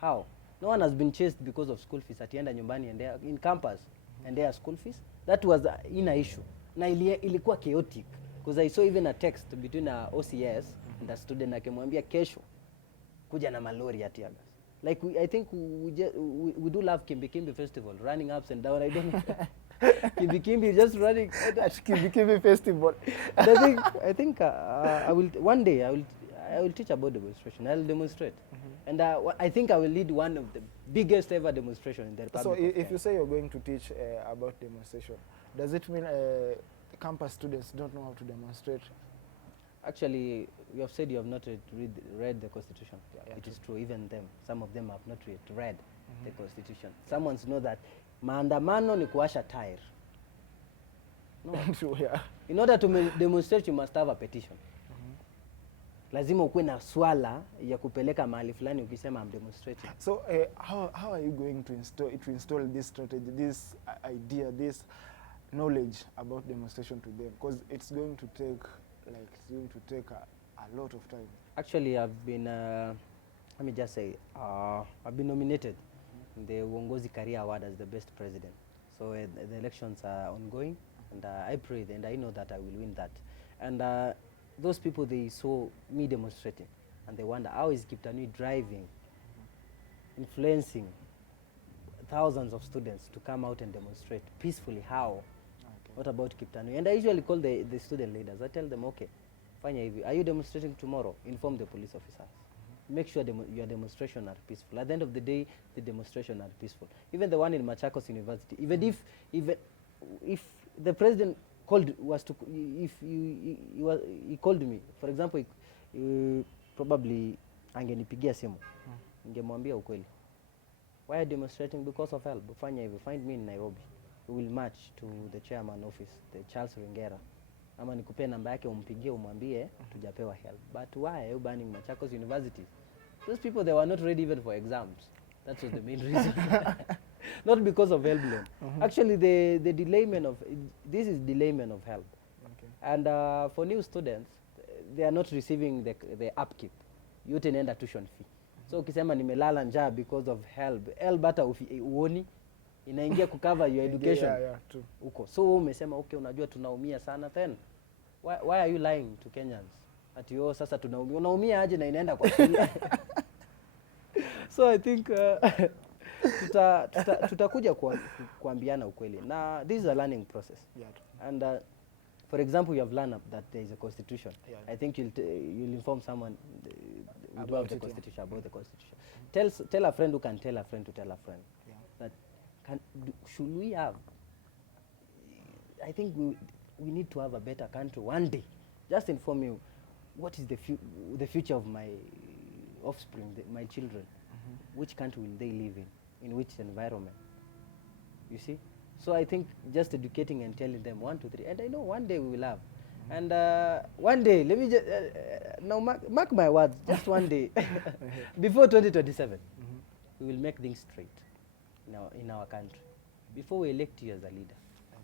How? No one has been chased because of school fees. Atienda nyumbani and they are in campus and they are school fees. That was in a issue. Na ilikuwa chaotic because I saw even a text between a OCS and a student akimwambia kesho kuja na malori ya tear gas. Like I think we do love Kimbi Kimbi festival, running ups and down. I don't know. Kimbi Kimbi just running at Kimbi Kimbi festival. I think I will one day I will teach about demonstration. I'll demonstrate, and I think I will lead one of the biggest ever demonstration in the Republic. So of if Kenya. you say you're going to teach about demonstration, does it mean campus students don't know how to demonstrate? Actually, you have said you have not read the Constitution. Yeah, it is true. Even them, some of them have not read the Constitution. Someone know that maandamano ni kuwasha tire. No. True, yeah. In order to demonstrate, you must have a petition. Lazima ukuwe na swala ya kupeleka mahali fulani ukisema I'm demonstrating. So how are you going to install this strategy, this idea, this knowledge about demonstration to them? Because it's going to take a lot of time. Actually, I've been let me just say I've been nominated in the Uongozi Career Award as the best president. So the elections are ongoing, and I pray and I know that I will win that. And those people, they saw me demonstrating and they wonder, how is Kiptanui driving, influencing thousands of students to come out and demonstrate peacefully? How? Okay. What about Kiptanui? And I usually call the student leaders. I tell them, okay, fanya hivi, are you demonstrating tomorrow? Inform the police officers. Make sure your demonstration are peaceful. At the end of the day, the demonstration are peaceful. Even the one in Machakos University, even if the president called he called me, for example, probably angenipigia simu, ningemwambia ukweli, why are you demonstrating? Because of help. Fanya hivi, find me in Nairobi, we will march to the chairman office, the Charles Ringera, ama nikupea namba yake umpigie umwambie tujapewa help. But why are you banning Machakos University? Those people, they were not ready even for exams. That was the main reason. Not because of help loan. Actually, the delayment of this is delayment of help. Okay. And for new students, they are not receiving the upkeep. Yote inaenda tuition fee. So ukisema nimelala njaa because of help hata uoni inaingia kucover your education. Yeah, true. Uko. So umesema okay, unajua tunaumia sana, then why are you lying to Kenyans? Ati sasa tunaumia. Unaumia aje na inaenda kwa shule? So I think tutakuja kuambiana ukweli. Na this is a learning process. Yeah. And for example, you have learned that there is a constitution. Yeah. I think you'll inform someone about the constitution, about the constitution. Tell a friend who can tell a friend to tell a friend. Yeah. That should we have, I think we need to have a better country one day. Just inform you what is the future of my offspring, my children. Which country will they live in which environment? You see? So I think just educating and telling them 1, 2, 3, and I know one day we will have. And one day, let me just now mark my words, just one day, before 2027, we will make things straight in our country. Before we elect you as a leader,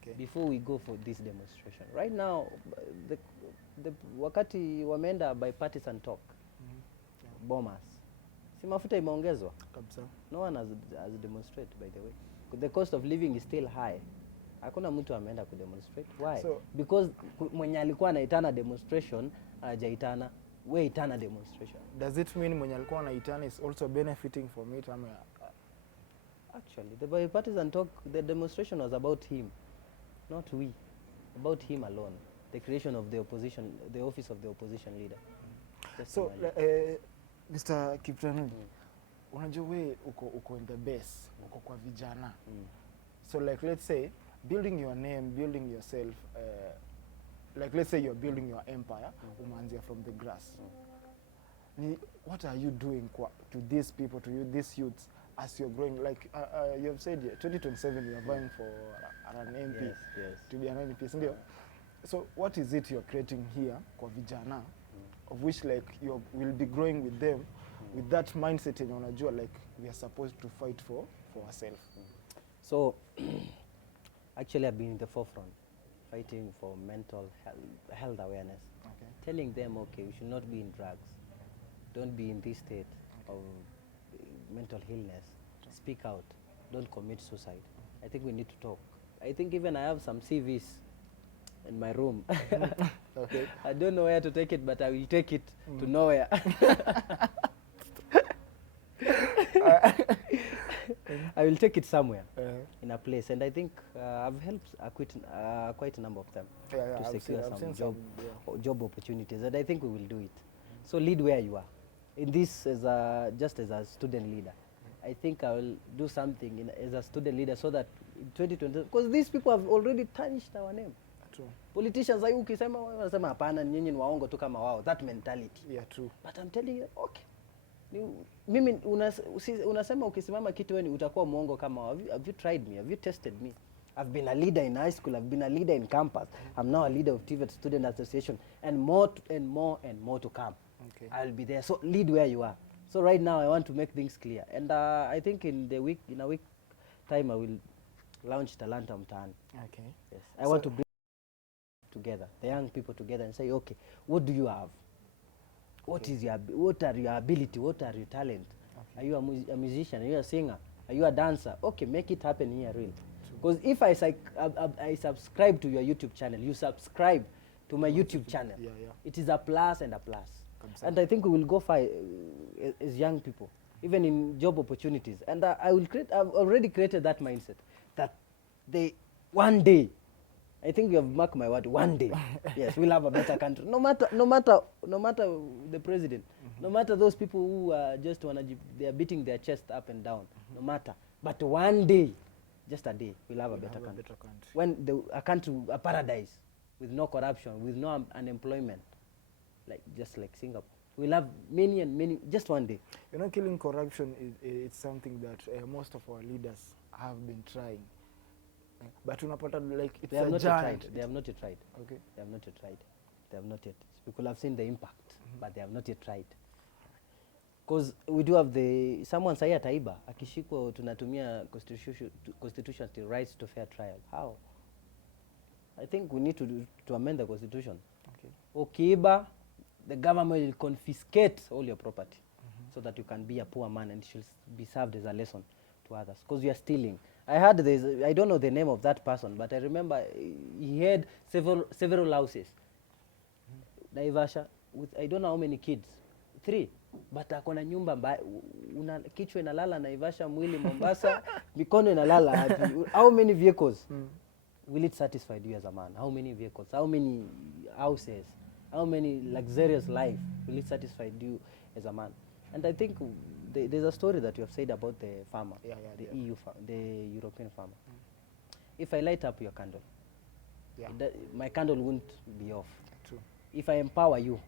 Okay. before we go for this demonstration. Right now, the wakati wameenda bipartisan talk, bombers, si mafuta imeongezwa. Kabisa. No one has demonstrated, by the way. The cost of living is still high. Hakuna mtu ameenda kudemonstrate. Why? So, because mwenye alikuwa anaitana demonstration hajaitana, we itana demonstration. does it mean mwenye alikuwa anaitana is also benefiting from it? Actually, the bipartisan talk, the demonstration was about him, not we. About him alone. The creation of the opposition, the office of the opposition leader. Just So, imagine. Mr. Kiptanui, unajua we uko in the base, uko kwa vijana. So like let's say building your name, building yourself, like let's say you're building your empire, umeanzia from the grass. What are you doing to these people, to these youths as you're growing? Like you have said, 2027 you are vying for an MP, yes. to be an MP, sindio? So what is it you're creating here kwa vijana, of which like you will be growing with them, with that mindset and unajua like we are supposed to fight for ourselves? So actually I've been in the forefront fighting for mental health awareness. Okay. Telling them, okay, you should not be in drugs. Don't be in this state of mental illness. Speak out. Don't commit suicide. I think we need to talk. I think even I have some CVs in my room. Okay. I don't know where to take it, but I will take it to nowhere. I will take it somewhere in a place, and I think I've helped quite a number of them to secure some job opportunities, and I think we will do it. So lead where you are. In this, just as a student leader, I think I will do something as a student leader so that in 2020, because these people have already tarnished our name. True. Politicians, ukisema wanasema hapana, nyinyi ni waongo tu kama wao. That mentality. Yeah, true. But I'm telling you, okay. Mimi unasema ukisimama kitu wewe utakuwa muongo kama wao. Have you tried me? Have you tested me? I've been a leader in high school. I've been a leader in campus. I'm now a leader of Tvesta Student Association, and more to come. Okay. I'll be there. So lead where you are. So right now I want to make things clear, and I think in a week time I will launch Talanta Mtaani. Okay. Yes. I want to bring together the young people together and say, okay, what do you have? What are your ability? What are your talent? Okay. Are you a musician? Are you a singer? Are you a dancer? Okay, make it happen here, real. Because if I subscribe to your YouTube channel, you subscribe to my YouTube channel. Yeah. It is a plus and a plus. And I think we will go far as young people, even in job opportunities. And I've already created that mindset that one day, I think you have marked my word, one day, yes, we'll have a better country. No matter the president, no matter those people who just they are beating their chest up and down, no matter. But one day, just a day, we'll have a better country. When a country, a paradise, with no corruption, with no unemployment, just like Singapore. We'll have many, just one day. Killing corruption it's something that most of our leaders have been trying. But unapata like it's a giant. They have not yet tried. Okay. They have not yet tried. They have not yet. People have seen the impact, but they have not yet tried. Because we do have someone say ataiba akishikwa tunatumia constitution to rights to fair trial. How? I think we need to amend the constitution. Okay. Ukiiba, the government will confiscate all your property so that you can be a poor man and it should be served as a lesson to others. Because you are stealing. I heard I don't know the name of that person, but I remember he had several houses. Naivasha, with I don't know how many kids. 3. But akona nyumba kichwa inalala Naivasha, mwili Mombasa, mikono inalala hapi. How many vehicles will it satisfy you as a man? How many vehicles? How many houses? How many luxurious life will it satisfy you as a man? And I think there's a story that you have said about the farmer, the European farmer. If I light up your candle, my candle won't be off. True. If I empower you,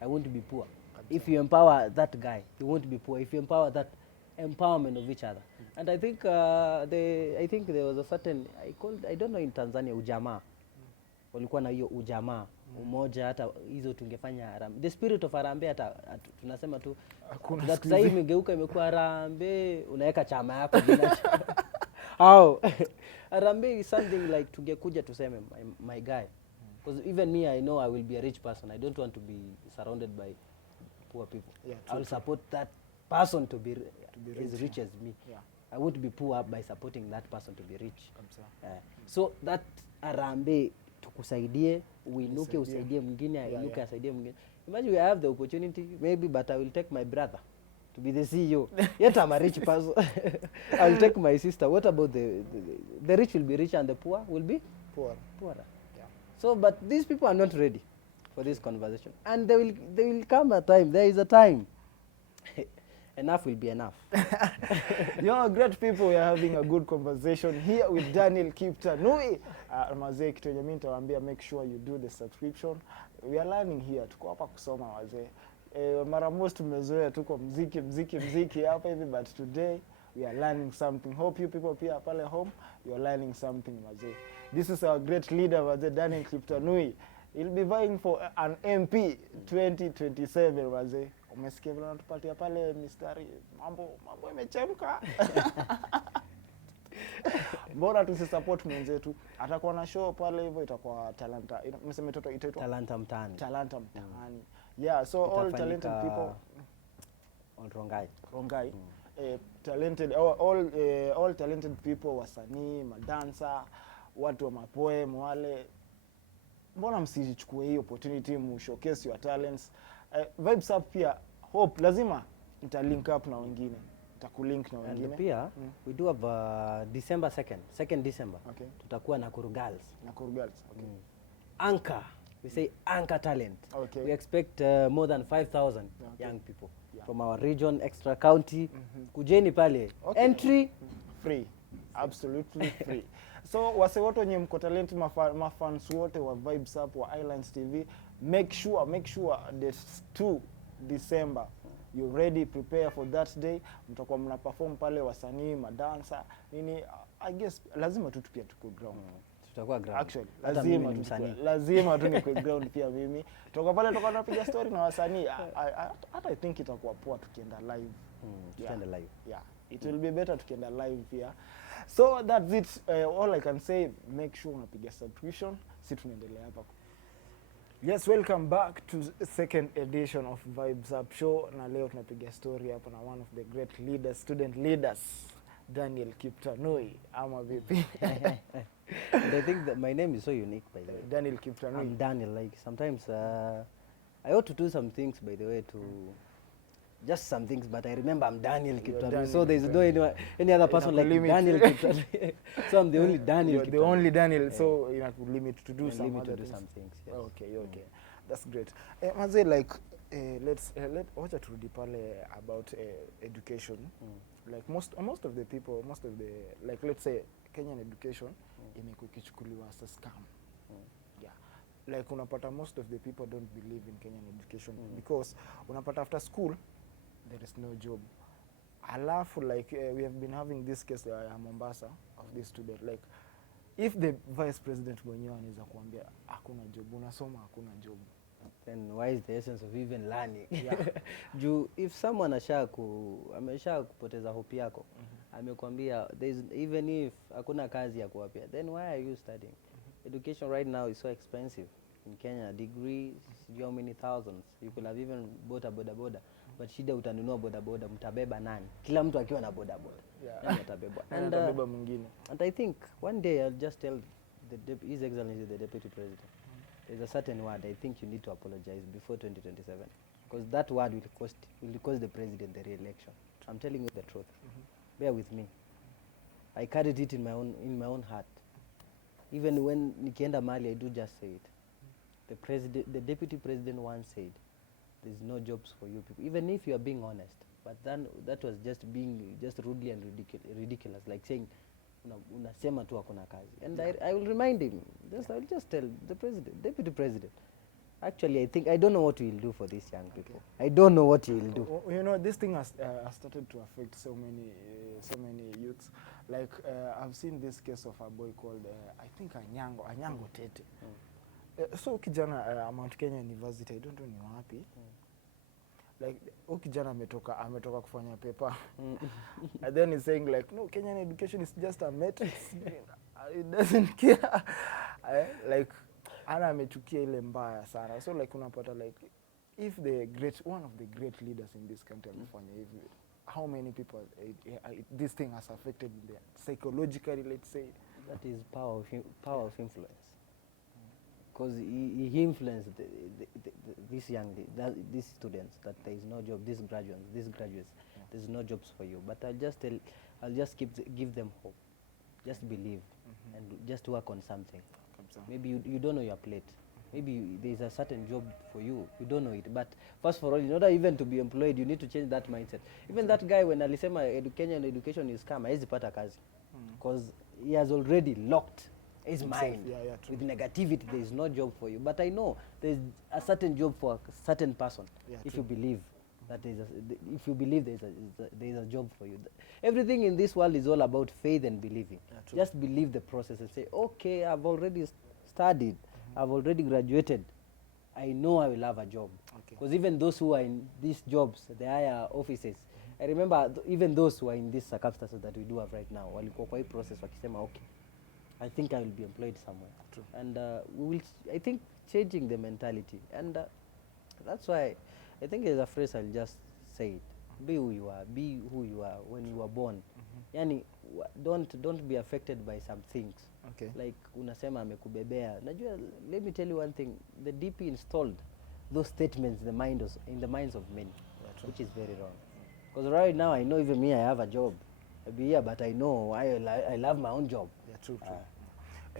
I won't be poor. If you empower that guy, he won't be poor. If you empower that empowerment of each other. And I think there was a certain, I don't know in Tanzania, ujamaa. Walikuwa na hiyo ujamaa. Umoja, hata hizo tungefanya harambee. The spirit of harambee hata tunasema tu sasa hivi imegeuka imekuwa harambee, unaweka chama yako jina. How? Harambee is something like tungekuja tuseme my guy. Because even me, I know I will be a rich person. I don't want to be surrounded by poor people. I will support that person to be as rich as me. I won't be poor by supporting that person to be rich. So that harambee tukusaidie, uinuke usaidie mwingine, ainuke asaidie mwingine. Imagine we have the opportunity maybe, but I will take my brother to be the CEO. Yet I'm a rich person. I will take my sister. What about the rich will be rich and the poor will be poorer. Yeah. So but these people are not ready for this conversation, and there will come a time, there is a time enough will be enough. Yo, great people, we are having a good conversation here with Daniel Kiptanui. Mazee, kitu yenye mimi nitawaambia, make sure you do the subscription. We are learning here, tuko hapa kusoma wazee. Mara most tumezoea tuko mziki hapa hivi, but today we are learning something. Hope you people pia pale home, you are learning something mazee. This is our great leader mazee, Daniel Kiptanui. He'll be vying for an MP 2027 wazee. Umesikia vile natupatia pale mistari, mambo imechemka. Mbona tusisupport mwenzetu? Atakuwa na show pale hivyo, itakuwa Talanta. Mseme toto itaitwa Talanta Mtaani. Talanta Mtaani. Yeah, so all talented people on Rongai. Talented all talented people, wasanii, madansa, watu wa mapoem wale. Mbona msichukue hii opportunity mu showcase your talents? Vibes Up pia hope lazima link up na wengine. Takulink na wengine. And pia we do have December 2nd December. Okay. Tutakuwa Nakuru Girls. Okay. Anchor. We say anchor talent. Okay. We expect more than 5,000 young people from our region, extra county. Kujeni pale. Okay. Entry free. Absolutely free. So wase wote wenye mko talent, mafans wote wa Vibes Up wa Islands TV, make sure this 2 December you ready, prepare for that day. Mtakuwa mna perform pale, wasanii, madansa nini. I guess lazima tu pia tuko ground. Tutakuwa ground. Actually lazima tu niko ground pia mimi. Toka pale tunapiga story na wasanii. I think itakuwa poa tukienda live. Tukienda live. Yeah. It will be better tukienda live pia. So that's it. All I can say, make sure unapiga subscription. Si tunaendelea hapa. Yes, welcome back to second edition of Vibes Up Show. Na leo tunapiga story hapa na one of the great leaders, student leaders, Daniel Kiptanui. Ama vipi? And I think that my name is so unique, by the way. Daniel Kiptanui. I'm Daniel. Like sometimes I ought to do some things, by the way, to just some things, but I remember I'm Daniel Kiptanui. So there's no any other person like Daniel Kiptanui. So I'm the only Daniel. You're the only Daniel, so you have to limit to do some other things. Some things. Yes. Okay. That's great. Maze, like wacha turudi pale about education. Like most of the people, like let's say Kenyan education imekuwa ikichukuliwa as a scam. Yeah. Like unapata most of the people don't believe in Kenyan education because unapata after school there is no job. Alafu like we have been having this case Mombasa of this student, like if the vice president mwenyewe anaweza kuambia hakuna job, unasoma hakuna job, then why is the essence of even learning? Yeah. If someone amesha kupoteza hope yako, amekwambia even if hakuna kazi ya kuwapia, then why are you studying? Education right now is so expensive in Kenya. Degree, how many thousands? You could have even bought a boda. But shida utanunua boda, mtabeba nani? Kila mtu akiwa na boda. Yeah. Mtabeba. And I think one day I'll just tell His Excellency the Deputy President, there's a certain word I think you need to apologize before 2027, because that word will cost the president the re-election. I'm telling you the truth. Bear with me. I carried it in my own heart. Even when nikienda mali, I do just say it. The deputy president once said, there's no jobs for you people, even if you are being honest. But then that was just being rudely and ridiculous, like saying, unasema tu hakuna kazi. And I will remind him, I'll just tell the deputy president, actually I don't know what he will do for these young people. Okay. I don't know what he will do. You know, this thing has started to affect so many youths. Like I've seen this case of a boy called I think Anyango Tete. So kijana Mount Kenya University, I don't know ni wapi. Like kijana ametoka kufanya paper. And then he's saying like, no, Kenyan education is just a matrix. It doesn't care. Like ana amechukia ile mbaya sana. So like unapata like if one of the great leaders in this country amefanya hivi, how many people this thing has affected them psychologically, let's say? That is power of influence. Because he influenced these these students that there is no job, these graduates, there's no jobs for you. But I'll just give them hope. Just believe and just work on something. Maybe you don't know your plate. maybe there's a certain job for you, you don't know it. But first for all, in order even to be employed, you need to change that mindset. Even that guy, when alisema Kenyan education is scam, hawezi pata kazi, because he has already locked his mind with negativity. There is no job for you. But I know there's a certain job for a certain person, if you believe that if you believe there is a job for you. Everything in this world is all about faith and believing. Just believe the process and say, okay, I've already studied, I've already graduated, I know I will have a job. Because even those who are in these jobs, the higher offices, I remember even those who are in these circumstances that we do have right now, walikuwa kwa hii process wakisema, okay, I think I will be employed somewhere. And we will, I think, changing the mentality. And that's why I think as a phrase I'll just say it. Be who you are. Be who you are when you were born. Yani, don't be affected by some things. Like unasema amekubebea. Najua, let me tell you one thing. The DP installed those statements in the minds of many, which is very wrong. Because right now I know even me, I have a job. I'll be here, but I know I love my own job. True.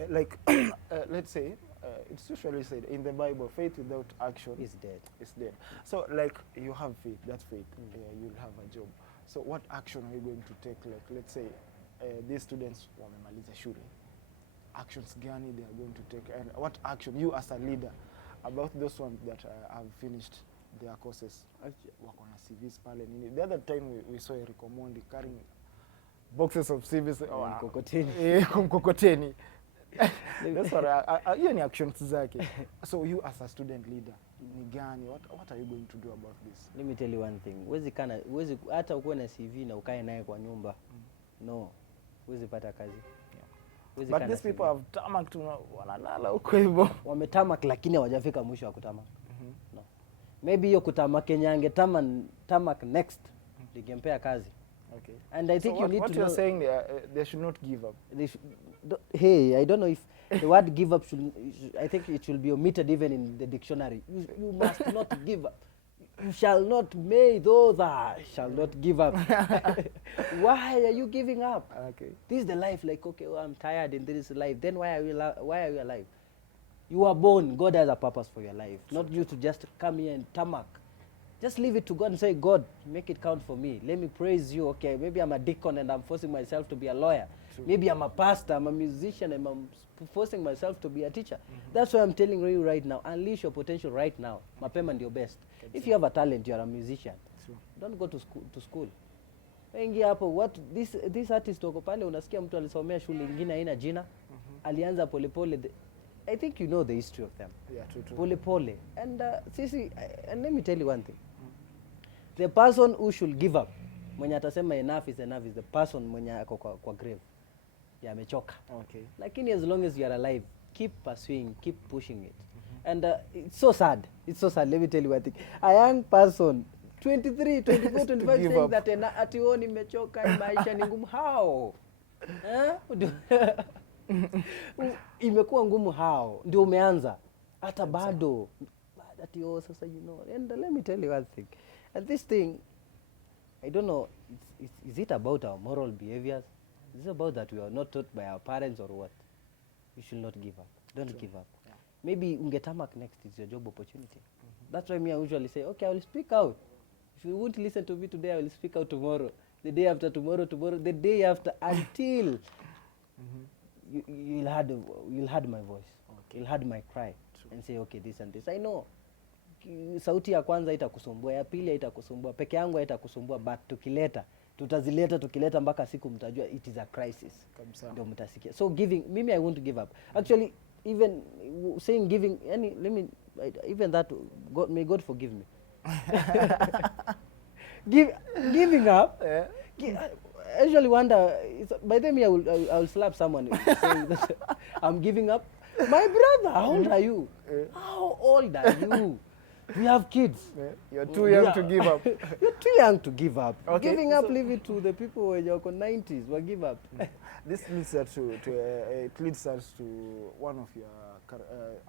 Like, let's say, it's usually said in the Bible, faith without action is dead. Is dead. So, like, you have faith, that's faith, you'll have a job. So, what action are you going to take? Like, let's say, these students wamemaliza shule. Actions gani they are going to take? And what action, you as a leader, about those ones that have finished their courses? Wako na CVs pale nini. The other time we saw Eric Omondi carrying boxes of CVs. Mkokoteni. That's what hiyo ni actions zake. So you as a student leader, ni gani? What are you going to do about this? Let me tell you one thing. Huwezi hata ukuwe na CV na ukae naye kwa nyumba. No. Huwezi pata kazi. But these people have tamak tu wanalala huko hivyo. Wametamak lakini hawajafika mwisho wa kutamak. No. Maybe hiyo kutamak Kenya tamak next. Nikempea kazi. Okay. And I think so you need what to you're know, saying they should not give up. Hey, I don't know if the word give up I think it should be omitted even in the dictionary. You must not give up. You shall not, may those that shall not give up. Why are you giving up? Okay. This is the life, like, okay, well, I'm tired and this is life. Then why are you alive? You are born. God has a purpose for your life. Not you to just come here and tamak. Just leave it to God and say, God, make it count for me. Let me praise you. Okay, maybe I'm a deacon and I'm forcing myself to be a lawyer. Maybe I'm a pastor, I'm a musician, and I'm forcing myself to be a teacher. That's why I'm telling you right now, unleash your potential right now. Mapema ndio best. If you have a talent, you are a musician. Don't go to school. Wengi hapo, this artist wako pale, unasikia mtu alisomea shule ingine haina jina, alianza polepole. I think you know the history of them. Yeah, true. Polepole. And and let me tell you one thing. The person who should give up, mwenye atasema enough is the person mwenye ako kwa grave. Yeah, amechoka. Okay. Lakini as long as you are alive, keep pursuing, keep pushing it. And it's so sad. It's so sad. Let me tell you one thing. A young person, 23, 24, 25, saying up. that ati oh nimechoka, maisha ni ngumu. How? Imekuwa ngumu how? Ndio umeanza. Hata bado. Ati oh sasa you know. And let me tell you one thing. And this thing, I don't know, is it about our moral behaviors? Is it about that we are not taught by our parents or what? You should not give up. Don't give up. Yeah. Maybe ungetamak next is your job opportunity. That's why me I usually say, okay, I will speak out. If you won't listen to me today, I will speak out tomorrow. The day after tomorrow, the day after, until you'll heard my voice. Okay. You'll heard my cry. True. And say, okay, this and this. I know. Sauti ya kwanza itakusumbua, ya pili itakusumbua, peke yangu haitakusumbua, but tukileta mpaka siku mtajua it is a crisis. Ndio mtasikia. So mimi I won't give up. Actually, even saying giving, even that, God, may God forgive me. Giving up. Yeah. I usually wonder, by the way, I will slap someone saying that I'm giving up. My brother, how old are you? How old are you? We have kids. Yeah. You're too young to give up. You're too young to give up. Okay. Giving up, leave it to the people when you're 90s. Will give up. This leads us it leads us to one of your,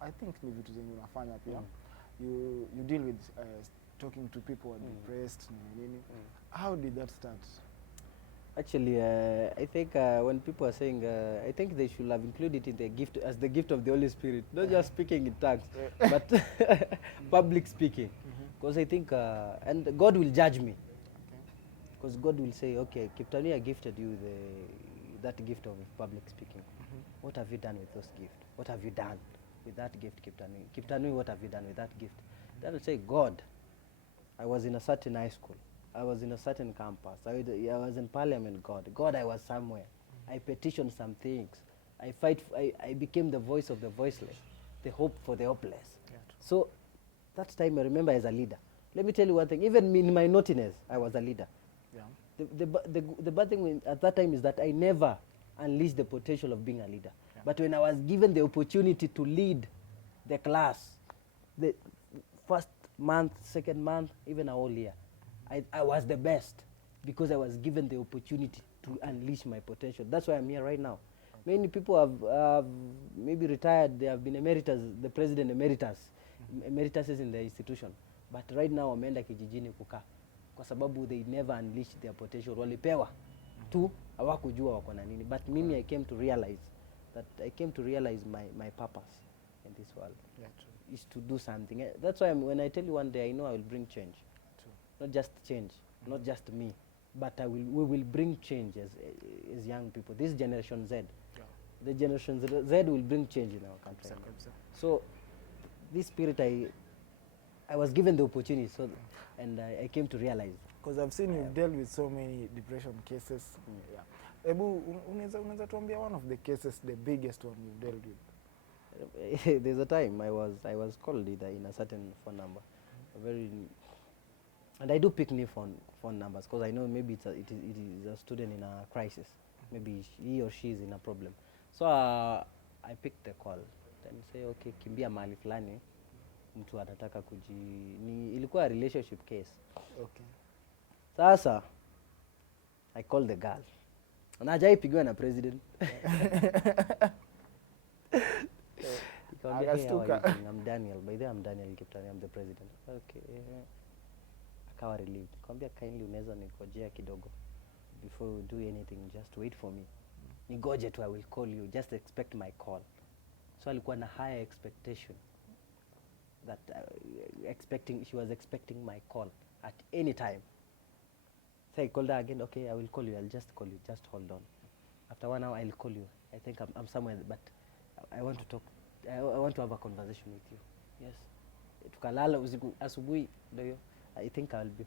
I think ni vitu zenye unafanya pia. You deal with talking to people who are depressed. How did that start? Actually, I think when people are saying, I think they should have included it in the gift as the gift of the Holy Spirit, not just speaking in tongues, but public speaking. Because I think, and God will judge me. Because God will say, okay, Kiptani, I gifted you that gift of public speaking. What have you done with those gifts? What have you done with that gift, Kiptani? Kiptani, what have you done with that gift? Then will say, God, I was in a certain high school. I was in a certain campus. I was in parliament, God. God, I was somewhere. I petitioned some things. I became the voice of the voiceless, the hope for the hopeless. Yeah, So that time I remember as a leader. Let me tell you one thing. Even in my naughtiness, I was a leader. yeah. The bad thing at that time is that I never unleashed the potential of being a leader. Yeah. But when I was given the opportunity to lead the class, the first month, second month, even a whole year, I was the best because I was given the opportunity to unleash my potential. That's why I'm here right now. Many people have maybe retired, they have been emeritus, the president emeritus, emeritus is in the institution. But right now wameenda kijijini kukaa kwa sababu they never unleashed their potential. Walipewa tu hawakujua wako na nini. But mimi I came to realize my purpose in this world. Yeah, Is to do something. That's why when I tell you one day, I know I will bring change. Not just change, not just me, but we will bring change as young people. This generation Z, the generation Z will bring change in our country. So this spirit, I was given the opportunity, so and I came to realize. Because I've seen you've dealt with so many depression cases. Yeah. Ebu, unaweza tuambia one of the cases, the biggest one you've dealt with? There's a time I was called either in a certain phone number, and I do pick new phone numbers because I know maybe it is a student in a crisis, maybe he or she is in a problem. So I picked the call, then say okay, kimbia mahali fulani, mtu anataka ilikuwa a relationship case. Okay. Sasa I called the girl, na hajaipigiwa na president. Akastuka. I'm Daniel. By the way, I'm Daniel Kiptani. I'm the president. Okay. Akawa relieved. Kwambia kindly unaweza nikojea kidogo. Before you do anything, just wait for me. Nigoje tu, I will call you. Just expect my call. So alikuwa na higher expectation. That she was expecting my call at any time. So I called her again. Okay, I will call you. I'll just call you. Just hold on. After 1 hour, I'll call you. I think I'm somewhere, but I want to talk. I want to have a conversation with you. Yes. Tukalala usiku, asubuhi ndio. I think I'll be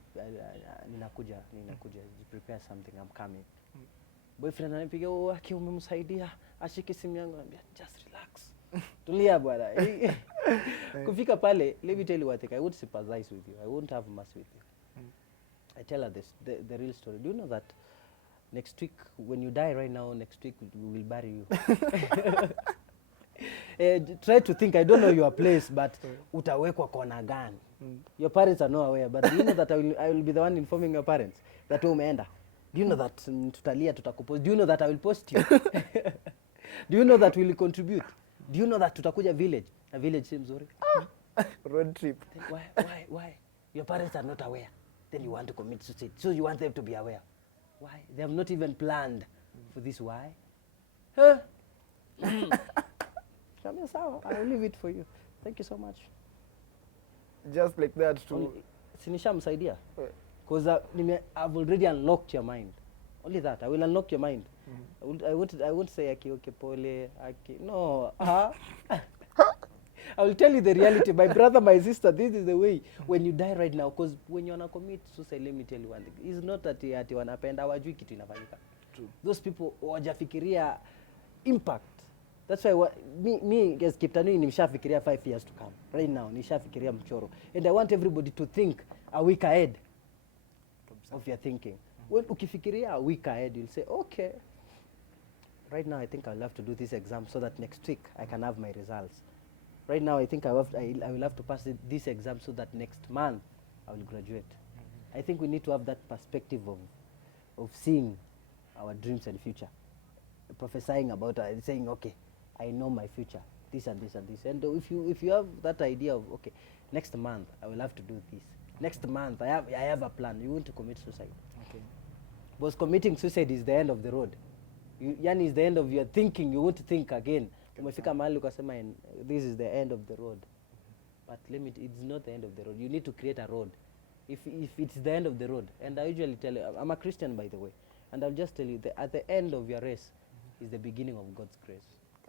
ninakuja. Prepare something, I'm coming. Boyfriend ananipigia, "Aki umemsaidia, ashike simu yangu." Anambia, "Just relax." Tulia bwana. Kufika pale, let me tell you one thing. I would sympathize with you. I won't have mercy with you. I tell her the real story. Do you know that next week, when you die right now, next week we will bury you? Try to think, I don't know your place, but utawekwa kona gani? Your parents are not aware, but do you know that I will be the one informing your parents that umeenda? Do you know that tutalia, tutakupost? Do you know that I will post you? Do you know that we will contribute? Do you know that tutakuja village? A village seems sorry. Road trip. Why? Your parents are not aware. Then you want to commit suicide. So you want them to be aware. Why? They have not even planned for this. Why? Huh? I will leave it for you. Thank you so much. Just like that too. Sinishamsaidia. Because I've already unlocked your mind. Only that. I will unlock your mind. I won't say aki okay pole aki. No. I will tell you the reality. My brother, my sister, this is the way. When you die right now, because when you wanna commit suicide, let me tell you one thing. It's not that ati wanapenda hawajui kitu inafanyika. True. Those people hawajafikiria impact. That's why me as Kiptani nimeshafikiria 5 years to come. Right now nishafikiria mchoro. And I want everybody to think a week ahead of your thinking. When ukifikiria a week ahead, you'll say, okay, right now I think I'll have to do this exam so that next week I can have my results. Right now I think I will have to pass this exam so that next month I will graduate. I think we need to have that perspective of seeing our dreams and future. Prophesying about it, saying, okay, I know my future, this and this and this. And if you have that idea of, okay, next month I will have to do this. Next month I have a plan. You want to commit suicide. Okay. because committing suicide is the end of the road. Yani is the end of your thinking. You won't think again. Umefika mahali ukasema this is the end of the road. But it's not the end of the road. You need to create a road. If it's the end of the road, and I usually tell you, I'm a Christian by the way, and I'll just tell you that at the end of your race is the beginning of God's grace.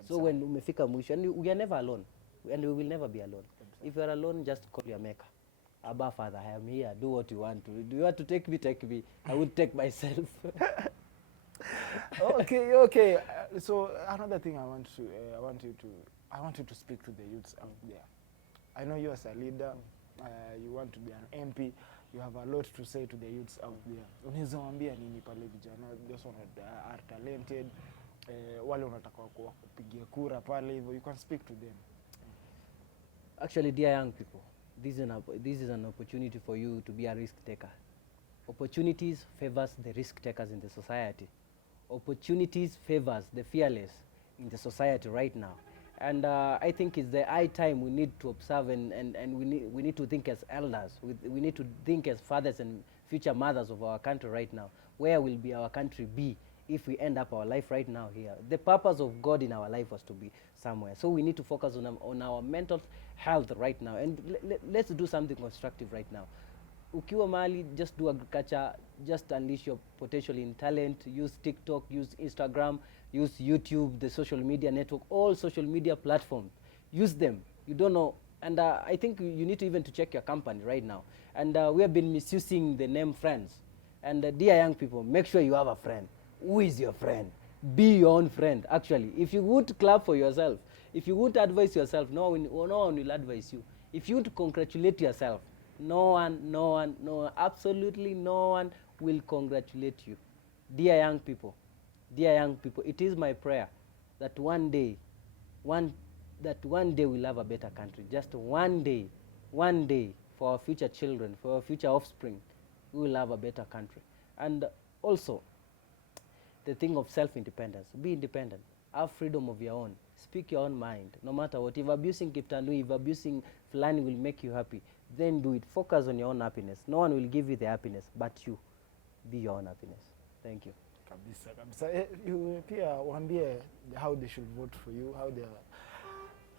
So when umefika mwisho, and we are never alone, and we will never be alone. If you are alone, just call your maker. Abba, Father, I am here. Do what you want to. Do you want to take me? Take me. I would take myself. Okay. So another thing I want you to speak to the youths out there. I know you as a leader, you want to be an MP. You have a lot to say to the youths out there. Unaweza waambia nini pale vijana? Those one are talented. Wale unataka kupigia kura pale hivyo. You can speak to them. Actually, dear young people, this is an opportunity for you to be a risk taker. Opportunities favors the risk takers in the society. Opportunities favors the fearless in the society right now. And I think it's the high time we need to observe and we need to think as elders. We need to think as fathers and future mothers of our country right now. Where will be our country be if we end up our life right now here? The purpose of God in our life was to be somewhere. So we need to focus on our mental health right now. And let's do something constructive right now. Ukiwa mali, just do agriculture, just unleash your potential in talent, use TikTok, use Instagram, use YouTube, the social media network, all social media platforms. Use them. You don't know. And I think you need to even to check your company right now. And we have been misusing the name friends. And dear young people, make sure you have a friend. Who is your friend? Be your own friend, actually. If you would clap for yourself, if you would advise yourself, no one will advise you. If you would congratulate yourself, no one, absolutely no one will congratulate you. Dear young people, it is my prayer that one day we'll have a better country. Just one day, for our future children, for our future offspring, we will have a better country. And also, the thing of self-independence. Be independent. Have freedom of your own. Speak your own mind, no matter what. If abusing Kiptanui, if abusing Fulani will make you happy, then do it. Focus on your own happiness. No one will give you the happiness, but you. Be your own happiness. Thank you. Kabisa. You pia waambie how they should vote for you, how they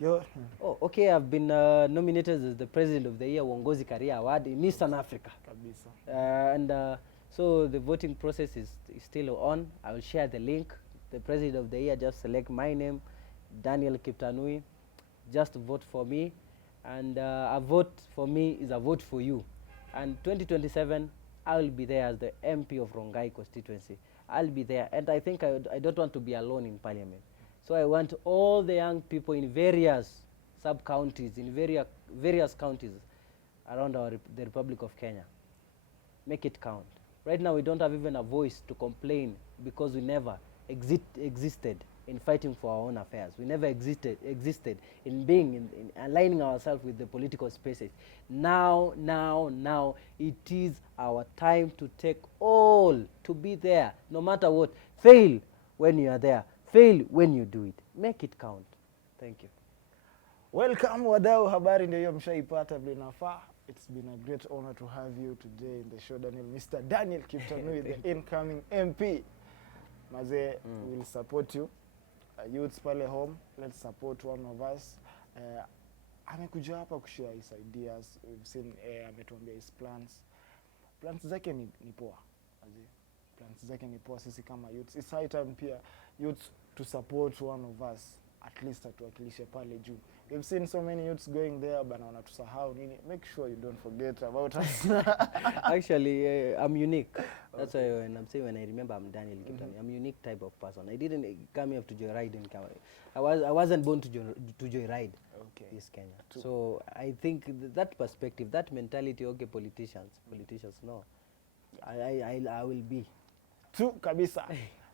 are. Oh, okay. I've been nominated as the President of the Year Uongozi Career Award in Eastern Africa. Kabisa. So the voting process is still on. I will share the link. The President of the Year, just select my name, Daniel Kiptanui. Just vote for me. And a vote for me is a vote for you. And 2027, I will be there as the MP of Rongai constituency. I'll be there. And I think I don't want to be alone in Parliament. So I want all the young people in various sub-counties, in various counties around the Republic of Kenya. Make it count. Right now, we don't have even a voice to complain because we never existed in fighting for our own affairs. We never existed in being in aligning ourselves with the political spaces. Now, it is our time to take all, to be there, no matter what. Fail when you are there. Fail when you do it. Make it count. Thank you. Welcome wadau, habari ndio hiyo mshaipata vile inafaa. It's been a great honor to have you today in the show, Mr. Daniel Kiptanui, the incoming MP. Maze, will support you. Youths pale home, let's support one of us. Amekuja hapa kushare his ideas. We've seen ametuambia his plans. Plans zake ni poa. Plans zake ni poa sisi kama youths. It's high time pia youths to support one of us. At least atuwakilishe pale juu. We've seen so many youths going there, but wanatusahau nini. Make sure you don't forget about us. Actually, I'm unique. That's why when I'm saying, when I remember I'm Daniel Kiptanui, I'm a unique type of person. I didn't come here to joyride in Kenya. I wasn't born to joyride this Kenya. True. So I think that perspective, that mentality, okay, politicians, no. I will be. True kabisa.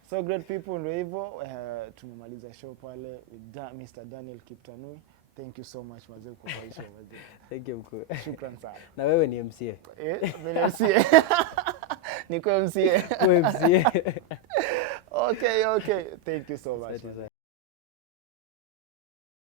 So great people, ndio hivyo tumemaliza show pale with Mr. Daniel Kiptanui. Thank you so much mazee kwa show mazee. Thank you mkuu. Shukran sana. Na wewe ni MCA. Mimi MCA. Niko MCA. MCA. Okay. Thank you so much.